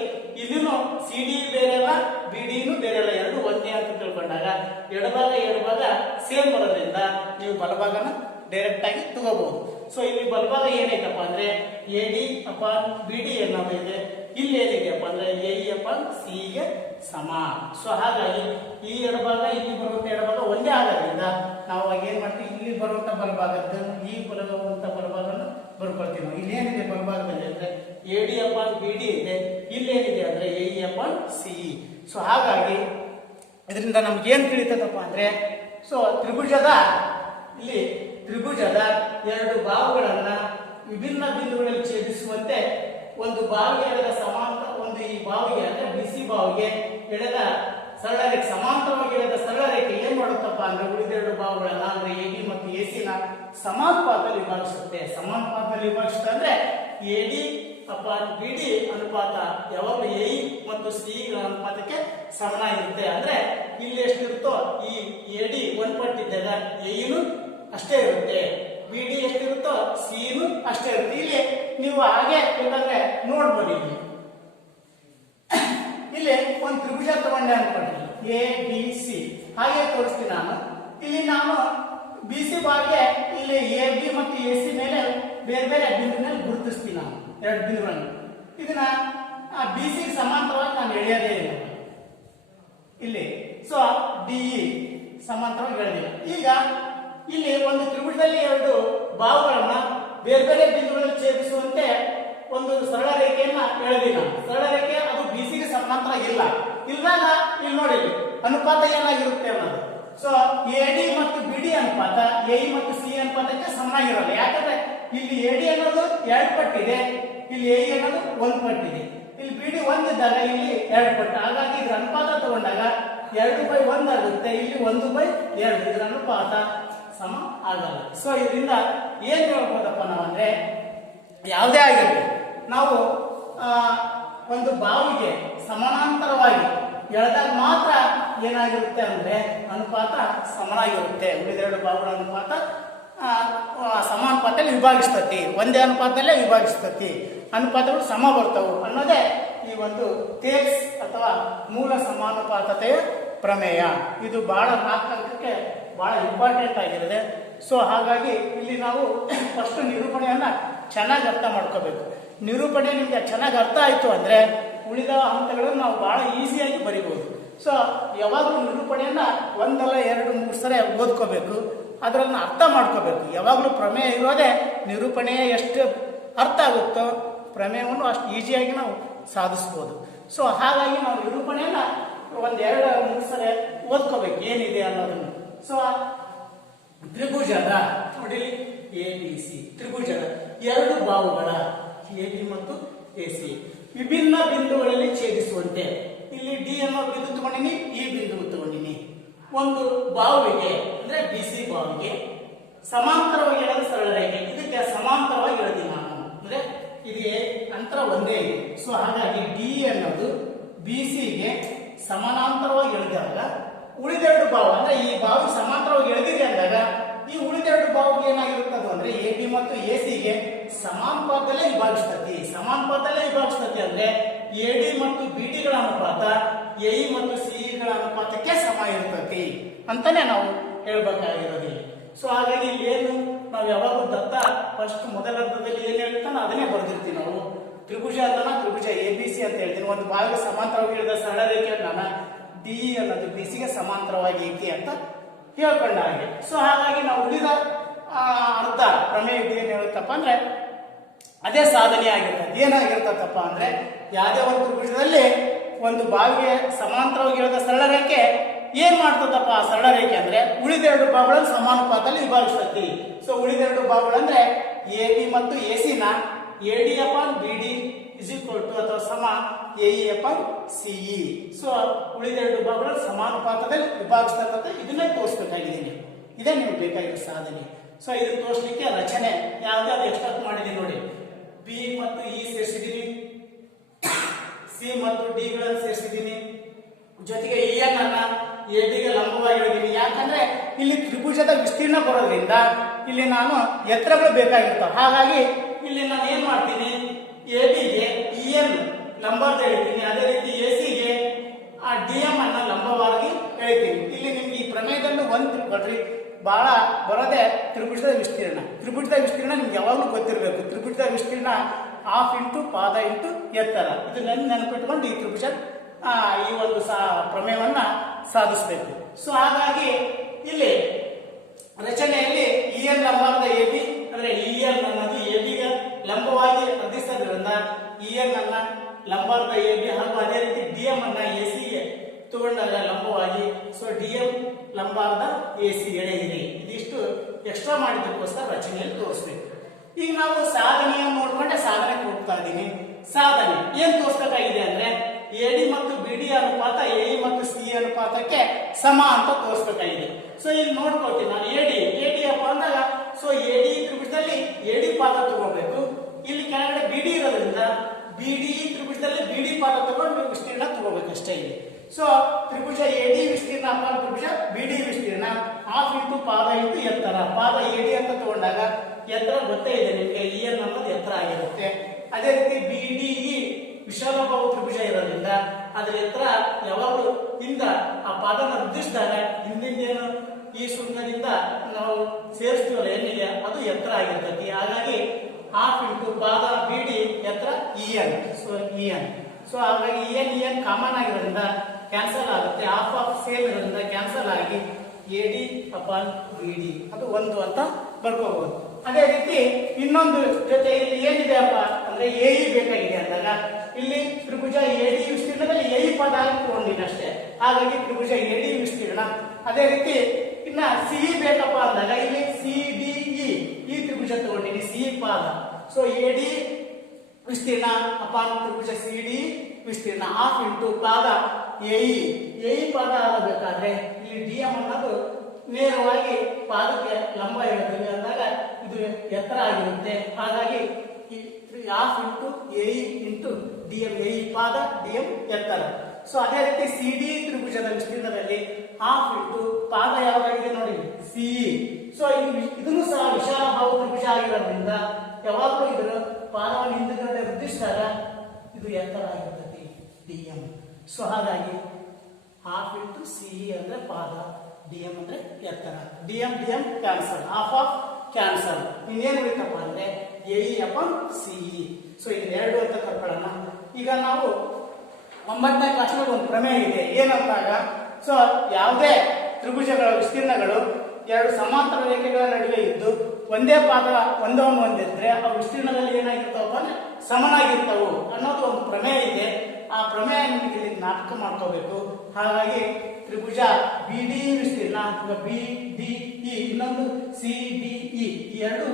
ಇಲ್ಲಿನೂ ಸಿ ಡಿ ಬೇರೆ ಅಲ್ಲ, ಬಿ ಡಿನೂ ಬೇರೆ ಅಲ್ಲ, ಎರಡು ಒಂದೇ ಅಂತ ತಿಳ್ಕೊಂಡಾಗ ಎಡಭಾಗ ಸೇಮ್ ಬರೋದ್ರಿಂದ ನೀವು ಬಲಭಾಗನ ಡೈರೆಕ್ಟ್ ಆಗಿ ತಗೋಬಹುದು. ಸೊ ಇಲ್ಲಿ ಬಲಭಾಗ ಏನೈತಪ್ಪ ಅಂದ್ರೆ A D upon B D ಅನ್ನೋದು ಇದೆ. ಇಲ್ಲಿ ಏನಿದೆಯಪ್ಪ ಅಂದ್ರೆ ಎ ಇ ಅಪಾನ್ ಸಿ ಗೆ ಸಮ. ಸೊ ಹಾಗಾಗಿ ಈ ಎಡಭಾಗ ಇಲ್ಲಿ ಬರುವಂತ ಎಡಭಾಗ ಒಂದೇ ಆಗೋದ್ರಿಂದ ನಾವು ಅವಾಗ ಏನ್ ಮಾಡ್ತೀವಿ, ಇಲ್ಲಿ ಬರುವಂತ ಬಲಭಾಗದ್ದು ಈ ಬರುವಂತ ಬಲಭಾಗನ ಬರ್ಕೊಳ್ತೀವಿ ನಾವು. ಇಲ್ಲಿ ಏನಿದೆ ಬಲಭಾಗದಲ್ಲಿ ಅಂದ್ರೆ A D upon B D ಇದೆ, ಇಲ್ಲಿ ಏನಿದೆ ಅಂದ್ರೆ A E upon C E. So ಹಾಗಾಗಿ ಇದರಿಂದ ನಮ್ಗೆ ಏನ್ ತಿಳಿತದಪ್ಪ ಅಂದ್ರೆ ಸೊ ತ್ರಿಭುಜದ ಎರಡು ಬಾಹುಗಳನ್ನ ವಿಭಿನ್ನ ಬಿಂದುಗಳಲ್ಲಿ ಛೇದಿಸುವಂತೆ ಒಂದು ಬಾವಿಗೆ ಎಳೆದ ಸಮಾಂತರ ಒಂದು ಈ ಬಾವಿಗೆ ಅಂದ್ರೆ ಬಿಸಿ ಬಾವಿಗೆ ಎಳೆದ ಸರಳ ರೇಖೆ ಸಮಾಂತರವಾಗಿ ಎಳೆದ ಸರಳ ರೇಖೆ ಏನ್ ಮಾಡುತ್ತಪ್ಪ ಅಂದ್ರೆ ಉಳಿದೆರಡು ಬಾಹುಗಳನ್ನ ಅಂದ್ರೆ ಎ ಡಿ ಮತ್ತು ಎ ಸಿ ನ ಸಮಾನುಪಾತದಲ್ಲಿ ವಿಭಾಗಿಸುತ್ತೆ. ಸಮಾನುಪಾತದಲ್ಲಿ ವಿಭಾಗಿಸುತ್ತೆ ಅಂದ್ರೆ A D upon B D ಅನುಪಾತ ಯಾವಾಗಲೂ ಎ ಮತ್ತು ಸಿ ಅನುಪಾತಕ್ಕೆ ಸಮನಾಗಿರುತ್ತೆ. ಅಂದ್ರೆ ಇಲ್ಲಿ ಎಷ್ಟಿರುತ್ತೋ ಈ ಎ ಡಿ ಒಂದ್ ಪಟ್ಟಿದ್ದಾಗ ಎನು ಅಷ್ಟೇ ಇರುತ್ತೆ, ಬಿ ಡಿ ಎಷ್ಟಿರುತ್ತೋ ಸಿನು ಅಷ್ಟೇ ಇರುತ್ತೆ. ಇಲ್ಲಿ ನೀವು ಹಾಗೆ ಬೇಕಾದ್ರೆ ನೋಡ್ಬೋದು. ಇಲ್ಲಿ ಒಂದು ತ್ರಿಭುಜ ತಗೊಂಡೆ ಅನ್ಕೊಂಡ್ರಿ ಎ ಬಿ ಸಿ ಹಾಗೆ ತೋರಿಸ್ತೀನಿ ನಾನು. ಇಲ್ಲಿ ನಾನು ಬಿ ಸಿ ಬಾಗೆ ಇಲ್ಲಿ ಎ ಬಿ ಮತ್ತು ಎ ಸಿ ಮೇಲೆ ಬೇರೆ ಬೇರೆ ಬಿಂದುವಿನಲ್ಲಿ ಗುರುತಿಸ್ತೀನಿ ನಾನು ಎರಡು ಬಿಂದುಗಳನ್ನು. ಇದನ್ನ ಬಿ ಸಿ ಸಮಾಂತರವಾಗಿ ನಾನು ಎಳೆಯೋದೇ ಇಲ್ಲ ಇಲ್ಲಿ. ಸೊ ಡಿ ಇ ಸಮಾಂತರವಾಗಿ ಎಳೆದಿಲ್ಲ. ಈಗ ಇಲ್ಲಿ ಒಂದು ತ್ರಿಭುಜದಲ್ಲಿ ಎರಡು ಬಾಹುಗಳನ್ನ ಬೇರೆ ಬೇರೆ ಬಿಂದುಗಳಲ್ಲಿ ಛೇದಿಸುವಂತೆ ಒಂದು ಸರಳ ರೇಖೆಯನ್ನ ಎಳೆದಿ ನಾನು. ಸರಳ ರೇಖೆ ಅದು ಬಿಸಿಗೆ ಸಮಾಂತರ ಇಲ್ಲ. ಇಲ್ದಾಗ ಇಲ್ಲಿ ನೋಡಿ ಅನುಪಾತ ಏನಾಗಿರುತ್ತೆ ಅನ್ನೋದು. ಸೊ ಎ ಡಿ ಮತ್ತು ಬಿ ಡಿ ಅನುಪಾತ ಎ ಮತ್ತು ಸಿ ಅನುಪಾತಕ್ಕೆ ಸಮನಾಗಿರಲ್ಲ. ಯಾಕಂದ್ರೆ ಇಲ್ಲಿ ಎ ಡಿ ಅನ್ನೋದು 2 ಪಟ್ಟಿದೆ, ಇಲ್ಲಿ ಎ ಅನ್ನೋದು 1 ಪಟ್ಟಿದೆ. ಇಲ್ಲಿ ಬಿ ಡಿ 1 ಇದ್ದಾಗ ಇಲ್ಲಿ 2 ಪಟ್ಟು. ಹಾಗಾಗಿ ಇದ್ರ ಅನುಪಾತ ತಗೊಂಡಾಗ 2/1 ಆಗುತ್ತೆ, ಇಲ್ಲಿ 1/2. ಇದ್ರ ಅನುಪಾತ ಸಮ ಆಗಲ್ಲ. ಸೊ ಇದರಿಂದ ಏನ್ ಹೇಳ್ಬೋದಪ್ಪ ನಾವಂದ್ರೆ ಯಾವುದೇ ಆಗಿರಲಿ ನಾವು ಒಂದು ಬಾವಿಗೆ ಸಮಾನಾಂತರವಾಗಿ ಎಳೆದಾಗ ಮಾತ್ರ ಏನಾಗಿರುತ್ತೆ ಅಂದ್ರೆ ಅನುಪಾತ ಸಮನಾಗಿರುತ್ತೆ. ಉಳಿದೆರಡು ಬಾಹುಗಳ ಅನುಪಾತ ಸಮಾನುಪಾತದಲ್ಲಿ ವಿಭಾಗಿಸ್ತತಿ, ಒಂದೇ ಅನುಪಾತದಲ್ಲೇ ವಿಭಾಗಿಸ್ತತಿ, ಅನುಪಾತಗಳು ಸಮ ಬರ್ತವು ಅನ್ನೋದೇ ಈ ಒಂದು ತೇಲ್ಸ್ ಅಥವಾ ಮೂಲ ಸಮಾನುಪಾತತೆಯ ಪ್ರಮೇಯ. ಇದು ಬಹಳ 4 ಅಂಕಕ್ಕೆ ಬಹಳ ಇಂಪಾರ್ಟೆಂಟ್ ಆಗಿರುತ್ತೆ. ಸೊ ಹಾಗಾಗಿ ಇಲ್ಲಿ ನಾವು ಫಸ್ಟ್ ನಿರೂಪಣೆಯನ್ನ ಚೆನ್ನಾಗಿ ಅರ್ಥ ಮಾಡ್ಕೋಬೇಕು. ನಿರೂಪಣೆ ನಿಮ್ಗೆ ಚೆನ್ನಾಗಿ ಅರ್ಥ ಆಯ್ತು ಅಂದ್ರೆ ಉಳಿದ ಹಂತಗಳನ್ನು ನಾವು ಬಹಳ ಈಸಿಯಾಗಿ ಬರೀಬಹುದು. ಸೊ ಯಾವಾಗಲೂ ನಿರೂಪಣೆಯನ್ನ 1 ಅಲ್ಲ 2 3 ಸರಿ ಓದ್ಕೋಬೇಕು, ಅದರನ್ನ ಅರ್ಥ ಮಾಡ್ಕೋಬೇಕು. ಯಾವಾಗಲೂ ಪ್ರಮೇಯ ಇರೋದೇ ನಿರೂಪಣೆ ಎಷ್ಟು ಅರ್ಥ ಆಗುತ್ತೋ ಪ್ರಮೇಯವನ್ನು ಅಷ್ಟು ಈಸಿಯಾಗಿ ನಾವು ಸಾಧಿಸ್ಬೋದು. ಸೊ ಹಾಗಾಗಿ ನಾವು ನಿರೂಪಣೆಯನ್ನ 1 2 3 ಸರಿ ಓದ್ಕೋಬೇಕು ಏನಿದೆ ಅನ್ನೋದನ್ನು. ಸೊ ತ್ರಿಭುಜದ ನೋಡಿ ಎ ಬಿ ಸಿ ತ್ರಿಭುಜದ ಎರಡು ಬಾಹುಗಳ ಎ ಬಿ ಮತ್ತು ಎ ಸಿ ವಿಭಿನ್ನ ಬಿಂದುಗಳಲ್ಲಿ ಛೇದಿಸುವಂತೆ ಇಲ್ಲಿ ಡಿ ಅನ್ನೋ ಬಿಂದು ತಗೊಂಡಿನಿ, ಈ ಬಿಂದು ತಗೊಂಡಿನಿ. ಒಂದು ಬಾಹುವಿಗೆ ಅಂದ್ರೆ ಬಿ ಸಿ ಬಾಹುವಿಗೆ ಸಮಾಂತರವಾಗಿ ಎಳೆದ ಸರಳ ರೇಖೆ, ಇದಕ್ಕೆ ಸಮಾಂತರವಾಗಿ ಎಳೆದಿನಿ ನಾನು. ಅಂದ್ರೆ ಇದಕ್ಕೆ ಅಂತರ ಒಂದೇ ಇದೆ. ಸೊ ಹಾಗಾಗಿ ಡಿ ಅನ್ನೋದು ಬಿ ಸಿಗೆ ಸಮಾನಾಂತರವಾಗಿ ಎಳೆದಾಗ ಉಳಿದೆರಡು ಬಾಹು ಅಂದ್ರೆ ಈ ಬಾವು ಸಮಾಂತರವಾಗಿ ಎಳೆದಿದೆ ಅಂದಾಗ ಈ ಉಳಿದೆರಡು ಬಾಹುಗೆ ಏನಾಗಿರುತ್ತದೆ ಅಂದ್ರೆ ಎ ಬಿ ಮತ್ತು ಎ ಸಿಗೆ ಸಮಾನುಪಾತದಲ್ಲೇ ವಿಭಾಗಿಸ್ತತಿ. ಸಮಾನುಪಾತದಲ್ಲೇ ವಿಭಾಗಿಸ್ತತಿ ಅಂದ್ರೆ ಎ ಡಿ ಮತ್ತು ಬಿ ಡಿಗಳ ಅನುಪಾತ ಎ ಇ ಮತ್ತು ಸಿ ಗಳ ಅನುಪಾತಕ್ಕೆ ಸಮ ಇರ್ತತಿ ಅಂತಾನೆ ನಾವು ಹೇಳ್ಬೇಕಾಗಿರೋದಿಲ್ಲ. ಸೊ ಹಾಗಾಗಿ ಇಲ್ಲಿ ಏನು ನಾವು ಯಾವಾಗಲೂ ದತ್ತ ಫಸ್ಟ್ ಮೊದಲ ಅರ್ಥದಲ್ಲಿ ಏನ್ ಹೇಳ್ತಾನೆ ಅದನ್ನೇ ಬರೆದಿರ್ತೀವಿ ನಾವು. ತ್ರಿಭುಜ ಅಂತಾನ ತ್ರಿಭುಜ ಎ ಬಿ ಸಿ ಅಂತ ಹೇಳ್ತೀನಿ. ಒಂದು ಬಾವಿಗೆ ಸಮಾಂತರವಾಗಿ ಇಳಿದ ಸರಳ ರೇಖೆ ನಾನು ಡಿ ಅನ್ನೋದು ಬಿ ಸಿಗೆ ಸಮಾಂತರವಾಗಿ ಐತಿ ಅಂತ ಹೇಳ್ಕೊಂಡ ಹಾಗೆ. ಸೊ ಹಾಗಾಗಿ ನಾವು ಉಳಿದ ಅರ್ಧ ಪ್ರಮೇಯ ಏನ್ ಹೇಳುತ್ತಪ್ಪ ಅಂದ್ರೆ ಅದೇ ಸಾಧನೆ ಆಗಿರ್ತದೆ. ಏನಾಗಿರ್ತದಪ್ಪ ಅಂದ್ರೆ ಯಾವುದೇ ಒಂದು ತ್ರಿಭುಜದಲ್ಲಿ ಒಂದು ಬಾವಿಗೆ ಸಮಾಂತರವಾಗಿ ಇಳಿದ ಸರಳ ರೇಖೆ ಏನ್ ಮಾಡ್ತದಪ್ಪ ಸರಳ ರೇಖೆ ಅಂದ್ರೆ ಉಳಿದೆರಡು ಭಾಗಗಳನ್ನು ಸಮಾನುಪಾತದಲ್ಲಿ ವಿಭಾಗಿಸ್ತತಿ. ಸೊ ಉಳಿದೆರಡು ಭಾಗಗಳಂದ್ರೆ ಎ ಬಿ ಮತ್ತು ಎ ಸಿ ನ A D upon B D is equal to ಅಥವಾ ಸಮ A E upon C E. So ಉಳಿದೆರಡು ಭಾಗಗಳನ್ನು ಸಮಾನುಪಾತದಲ್ಲಿ ವಿಭಾಗಿಸ್ತಕ್ಕಂಥ ಇದನ್ನೇ ತೋರಿಸ್ಬೇಕಾಗಿದ್ದೀನಿ. ಇದೇ ನಿಮ್ಗೆ ಬೇಕಾಗಿರೋ ಸಾಧನೆ. ಸೊ ಇದನ್ನ ತೋರಿಸ್ಲಿಕ್ಕೆ ರಚನೆ ಯಾವ್ದಾದ್ರು ಎಕ್ಸ್ಟ್ರಾಕ್ಟ್ ಮಾಡಿದೀನಿ ನೋಡಿ. ಬಿ ಮತ್ತು ಇ ಸೇರಿಸಿದೀನಿ, ಸಿ ಮತ್ತು ಡಿ ಗಳನ್ನು ಸೇರಿಸಿದೀನಿ, ಜೊತೆಗೆ ಇ ಎನ್ ಅನ್ನ ಎ ಬಿಗೆ ಲಂಬವಾಗಿ ಹೇಳಿದೀನಿ. ಯಾಕಂದ್ರೆ ಇಲ್ಲಿ ತ್ರಿಭುಜದ ವಿಸ್ತೀರ್ಣ ಬರೋದ್ರಿಂದ ಇಲ್ಲಿ ನಾನು ಎತ್ತರಗಳು ಬೇಕಾಗಿರ್ತಾವ. ಹಾಗಾಗಿ ಇಲ್ಲಿ ನಾನು ಏನ್ ಮಾಡ್ತೀನಿ, ಎ ಬಿಗೆ ಇ ಎನ್ ಲಂಬ ಅಂತ ಹೇಳ್ತೀನಿ, ಅದೇ ರೀತಿ ಎ ಸಿಗೆ ಆ ಡಿ ಎಂ ಅನ್ನ ಲಂಬವಾಗಿ ಹೇಳ್ತೀನಿ. ಇಲ್ಲಿ ನಿಮ್ಗೆ ಈ ಪ್ರಮೇಯದಲ್ಲಿ ಒಂದು ತಿಳ್ಕೊಳ್ರಿ, ಬಹಳ ಬರೋದೇ ತ್ರಿಭುಜದ ವಿಸ್ತೀರ್ಣ. ತ್ರಿಭುಜದ ವಿಸ್ತೀರ್ಣ ನಿಮ್ಗೆ ಯಾವಾಗಲೂ ಗೊತ್ತಿರಬೇಕು. ತ್ರಿಭುಜದ ವಿಸ್ತೀರ್ಣ ಹಾಫ್ ಇಂಟು ಪಾದ ಇಂಟು ಎತ್ತರ. ಇದು ನೆನಪಿಟ್ಕೊಂಡು ಈ ತ್ರಿಭುಜ ಈ ಒಂದು ಪ್ರಮೇಯವನ್ನ ಸಾಧಿಸಬೇಕು. ಸೊ ಹಾಗಾಗಿ ಇಲ್ಲಿ ರಚನೆಯಲ್ಲಿ ಇ ಎನ್ ಲಂಬಾರದ ಎ ಬಿ ಅಂದ್ರೆ ಇ ಎನ್ ಅನ್ನೋದು ಎ ಬಿಗೆ ಲಂಬವಾಗಿ ವರ್ಧಿಸೋದ್ರಿಂದ ಇ ಎನ್ ಅನ್ನ ಲಂಬಾರದ ಎ ಬಿ ಹಾಗೂ ಅದೇ ರೀತಿ ಡಿ ಎಂ ಅನ್ನ ಎ ಸಿಗೆ ತಗೊಂಡಾಗ ಲಂಬವಾಗಿ. ಸೊ ಡಿ ಎಂ ಲಂಬಾರದ ಎ ಸಿ ಎಳೆಯಿರಿ. ಇದಿಷ್ಟು ಎಕ್ಸ್ಟ್ರಾ ಮಾಡಿದ್ದಕ್ಕೋಸ್ಕರ ರಚನೆಯಲ್ಲಿ ತೋರಿಸ್ಬೇಕು. ಈಗ ನಾವು ಸಾಧನೆಯನ್ನು ನೋಡ್ಕೊಂಡೆ ಸಾಧನೆಗೆ ಹೋಗ್ತಾ ಇದ್ದೀನಿ. ಸಾಧನೆ ಏನ್ ತೋರಿಸಬೇಕಾಗಿದೆ ಅಂದ್ರೆ ಎ ಡಿ ಮತ್ತು ಬಿ ಡಿ ಅನುಪಾತ ಎ ಇ ಮತ್ತು ಸಿ ಅನುಪಾತಕ್ಕೆ ಸಮ ಅಂತ ತೋರಿಸಬೇಕಾಗಿದೆ. ಸೊ ಇಲ್ಲಿ ನೋಡ್ಕೊಳ್ತೀನಿ ನಾನು ಎ ಡಿ ಅಪ್ಪ ಅಂದಾಗ ಸೊ ಎ ಡಿ ತ್ರಿಭುಜದಲ್ಲಿ ಎ ಡಿ ಪಾದ ತಗೋಬೇಕು. ಇಲ್ಲಿ ಕೆಳಗಡೆ ಬಿ ಡಿ ಇರೋದ್ರಿಂದ ಬಿ ಡಿ ತ್ರಿಭುಜದಲ್ಲಿ ಬಿ ಡಿ ಪಾದ ತಗೊಂಡು ವಿಸ್ತೀರ್ಣ ತಗೋಬೇಕು ಅಷ್ಟೇ ಇಲ್ಲಿ. ಸೊ ತ್ರಿಭುಜ ಎ ಡಿ ವಿಸ್ತೀರ್ಣ ಅಪಾನ ತ್ರಿಭುಜ ಬಿ ಡಿ ವಿಸ್ತೀರ್ಣ ಹಾಫ್ ಇಂಟು ಪಾದ ಇಂಟು ಎತ್ತರ. ಪಾದ ಎ ಡಿ ಅಂತ ತಗೊಂಡಾಗ ಎತ್ತರ ಗೊತ್ತೇ ಇದೆ ನಿಮಗೆ, ಇ ಎನ್ ಅನ್ನೋದು ಎತ್ತರ ಆಗಿರುತ್ತೆ. ಅದೇ ರೀತಿ ಬಿ ಡಿ ಇ ವಿಶಾಲ ಬಾಹು ತ್ರಿಭುಜ ಇರೋದ್ರಿಂದ ಅದರ ಎತ್ತರ ಯಾವಾಗಲೂ ಹಿಂದ ಆ ಪಾದನ ವೃದ್ಧಿಸಿದಾಗ ಹಿಂದಿಂದೇನು ಈ ಶೂನ್ಯದಿಂದ ನಾವು ಸೇರಿಸ್ತೀವಲ್ಲ ಎಲ್ಲಿಗೆ ಅದು ಎತ್ತರ ಆಗಿರ್ತೈತಿ. ಹಾಗಾಗಿ ಹಾಫ್ ಇಂಟು ಪಾದ ಬಿ ಡಿ ಎತ್ತರ E N. So E N. So ಹಾಗಾಗಿ ಇ ಎನ್ ಕಾಮನ್ ಆಗಿರೋದ್ರಿಂದ ಕ್ಯಾನ್ಸಲ್ ಆಗುತ್ತೆ. ಹಾಫ್ ಆಫ್ ಸೇಮ್ ಇರೋದ್ರಿಂದ ಕ್ಯಾನ್ಸಲ್ ಆಗಿ A D upon B D ಅದು ಒಂದು ಅಂತ ಬರ್ಕೋಬಹುದು. ಅದೇ ರೀತಿ ಇನ್ನೊಂದು ಜೊತೆ ಇಲ್ಲಿ ಏನಿದೆ ಅಪ್ಪ ಅಂದ್ರೆ ಎ ಇ ಬೇಕಾಗಿದೆ ಅಂದಾಗ ಇಲ್ಲಿ ತ್ರಿಭುಜ ಎ ಡಿ ವಿಸ್ತೀರ್ಣದಲ್ಲಿ ಎ ಇ ಪದ ತಗೊಂಡಿನಿ ಅಷ್ಟೇ. ಹಾಗಾಗಿ ತ್ರಿಭುಜ ಎ ಡಿ ವಿಸ್ತೀರ್ಣ. ಅದೇ ರೀತಿ ಇನ್ನ ಸಿ ಇ ಬೇಕಪ್ಪ ಅಂದಾಗ ಇಲ್ಲಿ ಸಿ ಡಿ ಇ ಈ ತ್ರಿಭುಜ ತಗೊಂಡಿನಿ ಸಿ ಇ ಪಾದ. ಸೊ ಎ ಡಿ ವಿಸ್ತೀರ್ಣ ಅಪಾನ ತ್ರಿಭುಜ ಸಿ ಡಿ ವಿಸ್ತೀರ್ಣ ಹಾಫ್ ಇಂಟು ಪಾದ ಎ ಇ ಪಾದ ಆಗಬೇಕಾದ್ರೆ ಇಲ್ಲಿ ಡಿ ಎಂ ಅನ್ನೋದು ನೇರವಾಗಿ ಪಾದಕ್ಕೆ ಲಂಬ ಇರುತ್ತದೆ ಅಂದಾಗ ಇದು ಎತ್ತರ ಆಗಿರುತ್ತೆ. ಹಾಗಾಗಿ half into A E into D M, A E ಪಾದ ಡಿ ಎಂ ಎತ್ತರ. ಸೊ ಅದೇ ರೀತಿ ಸಿ ಡಿ ತ್ರಿಭುಜದ ವಿಸ್ತೀರ್ಣದಲ್ಲಿ ಹಾಫ್ ಇಂಟು ಪಾದ ಯಾವಾಗಿದೆ ನೋಡಿ ಸಿ ಇ. ಸೊ ಇದನ್ನು ಸಹ ವಿಶಾಲ ಬಾಹು ತ್ರಿಭುಜ ಆಗಿರೋದ್ರಿಂದ ಯಾವಾಗಲೂ ಇದರ ಪಾದವನ್ನು ಹಿಂದುಗಡೆ ವೃದ್ಧಿಸಿದಾಗ ಇದು ಎತ್ತರ ಆಗಿರ್ತದೆ ಡಿ ಎಂ. ಸೊ ಹಾಗಾಗಿ ಹಾಫ್ ಇಂಟು ಸಿ ಇ ಅಂದ್ರೆ ಪಾದ, ಡಿ ಎಂ ಅಂದ್ರೆ ಎತ್ತರ. D M cancel, half of cancel. ಇನ್ನೇನು ಉಳಿತಪ್ಪ ಅಂದ್ರೆ A E upon C E. So ಇದು ಎರಡು ಅಂತ ಕರ್ಕೊಳ್ಳೋಣ. ಈಗ ನಾವು 9ನೇ ಕ್ಲಾಸ್ನಲ್ಲಿ ಒಂದು ಪ್ರಮೇಯ ಇದೆ ಏನಂತಾಗ ಸೊ ಯಾವುದೇ ತ್ರಿಭುಜಗಳ ವಿಸ್ತೀರ್ಣಗಳು ಎರಡು ಸಮಾಂತರ ರೇಖೆಗಳ ನಡುವೆ ಇದ್ದು ಒಂದೇ ಪಾದ ಒಂದವನ್ನು ಹೊಂದಿದ್ರೆ ಆ ವಿಸ್ತೀರ್ಣದಲ್ಲಿ ಏನಾಗಿರ್ತಾವ ಅಂದ್ರೆ ಸಮನಾಗಿರ್ತಾವು ಅನ್ನೋದು ಒಂದು ಪ್ರಮೇಯ ಇದೆ. ಆ ಪ್ರಮೇಯ ನಿಮಗೆ ಇಲ್ಲಿ ಜ್ಞಾಪಕ ಮಾಡ್ಕೋಬೇಕು. ಹಾಗಾಗಿ ತ್ರಿಭುಜ ಬಿ ಡಿ ವಿಸ್ತೀರ್ಣ ಬಿ ಡಿ ಇ ಇನ್ನೊಂದು ಸಿ ಡಿ ಇ ಈ ಎರಡು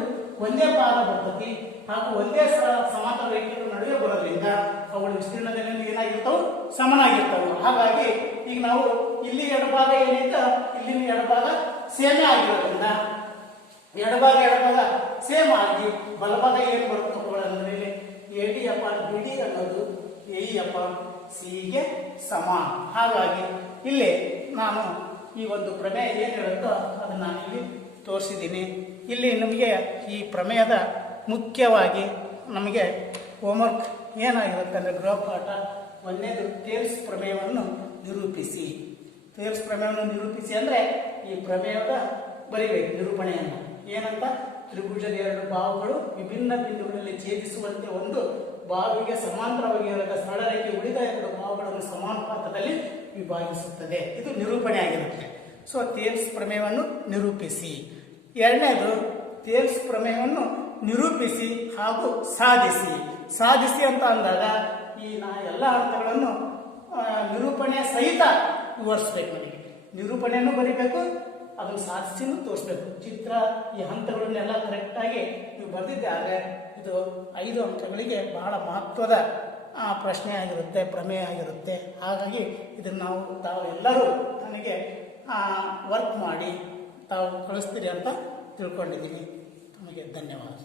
ಒಂದೇ ಪಾದ ಬರ್ತತಿ ಹಾಗೂ ಒಂದೇ ಸಮಾಂತರ ರೇಖೆಗಳ ನಡುವೆ ಬರೋದ್ರಿಂದ ಅವುಗಳ ವಿಸ್ತೀರ್ಣದಲ್ಲಿ ಏನಾಗಿರ್ತಾವು ಸಮನಾಗಿರ್ತಾವು. ಹಾಗಾಗಿ ಈಗ ನಾವು ಇಲ್ಲಿ ಎಡಭಾಗ ಏನಿತ್ತು ಇಲ್ಲಿನ ಎಡಭಾಗ ಸೇಮೇ ಆಗಿರೋದ್ರಿಂದ ಎಡಭಾಗ ಸೇಮ್ ಆಗಿ ಬಲಭಾಗ ಏನ್ ಬರುತ್ತೆ ಅಂದ್ರೆ A D upon B D ಅನ್ನೋದು ಎ ಇ ಅಪಾನ್ ಸಿ ಗೆ ಸಮ. ಹಾಗಾಗಿ ಇಲ್ಲಿ ನಾನು ಈ ಒಂದು ಪ್ರಮೇಯ ಏನ್ ಹೇಳುತ್ತೋ ಅದನ್ನ ನಾನು ಇಲ್ಲಿ ತೋರಿಸಿದ್ದೀನಿ. ಇಲ್ಲಿ ನಮಗೆ ಈ ಪ್ರಮೇಯದ ಮುಖ್ಯವಾಗಿ ನಮಗೆ ಹೋಮ್ವರ್ಕ್ ಏನಾಗಿರುತ್ತೆ ಅಂದರೆ ಗೃಹಪಾಠ ಒಂದನೇದು ಥೇಲ್ಸ್ ಪ್ರಮೇಯವನ್ನು ನಿರೂಪಿಸಿ. ಥೇಲ್ಸ್ ಪ್ರಮೇಯವನ್ನು ನಿರೂಪಿಸಿ ಅಂದರೆ ಈ ಪ್ರಮೇಯದ ಬರೀಬೇಕು ನಿರೂಪಣೆಯನ್ನು. ಏನಂತ ತ್ರಿಭುಜದ ಎರಡು ಬಾಹುಗಳು ವಿಭಿನ್ನ ಬಿಂದುಗಳಲ್ಲಿ ಛೇದಿಸುವಂತೆ ಒಂದು ಬಾಹುವಿಗೆ ಸಮಾಂತರವಾಗಿ ಇರದ ಸರಳ ರೇಖೆ ಉಳಿದ ಎರಡು ಬಾಹುಗಳನ್ನು ಸಮಾನುಪಾತದಲ್ಲಿ ವಿಭಾಗಿಸುತ್ತದೆ. ಇದು ನಿರೂಪಣೆ ಆಗಿರುತ್ತೆ. ಸೊ ಥೇಲ್ಸ್ ಪ್ರಮೇಯವನ್ನು ನಿರೂಪಿಸಿ. ಎರಡನೇದು ಥೇಲ್ಸ್ ಪ್ರಮೇಯವನ್ನು ನಿರೂಪಿಸಿ ಹಾಗೂ ಸಾಧಿಸಿ. ಸಾಧಿಸಿ ಅಂತ ಅಂದಾಗ ಈ ಎಲ್ಲ ಅರ್ಥಗಳನ್ನು ನಿರೂಪಣೆ ಸಹಿತ ವಿವರಿಸಬೇಕು. ನನಗೆ ನಿರೂಪಣೆಯನ್ನು ಬರೀಬೇಕು, ಅದನ್ನು ಸಾಧಿಸಿನೂ ತೋರಿಸ್ಬೇಕು. ಚಿತ್ರ ಈ ಹಂತಗಳನ್ನೆಲ್ಲ ಕರೆಕ್ಟಾಗಿ ನೀವು ಬರೆದಿದ್ದಾಗ ಇದು 5 ಅಂಕಗಳಿಗೆ ಬಹಳ ಮಹತ್ವದ ಪ್ರಶ್ನೆ ಆಗಿರುತ್ತೆ, ಪ್ರಮೇಯ ಆಗಿರುತ್ತೆ. ಹಾಗಾಗಿ ಇದನ್ನು ತಾವೆಲ್ಲರೂ ನನಗೆ ವರ್ಕ್ ಮಾಡಿ ತಾವು ಕಳಿಸ್ತೀರಿ ಅಂತ ತಿಳ್ಕೊಂಡಿದ್ದೀನಿ. ತಮಗೆ ಧನ್ಯವಾದ.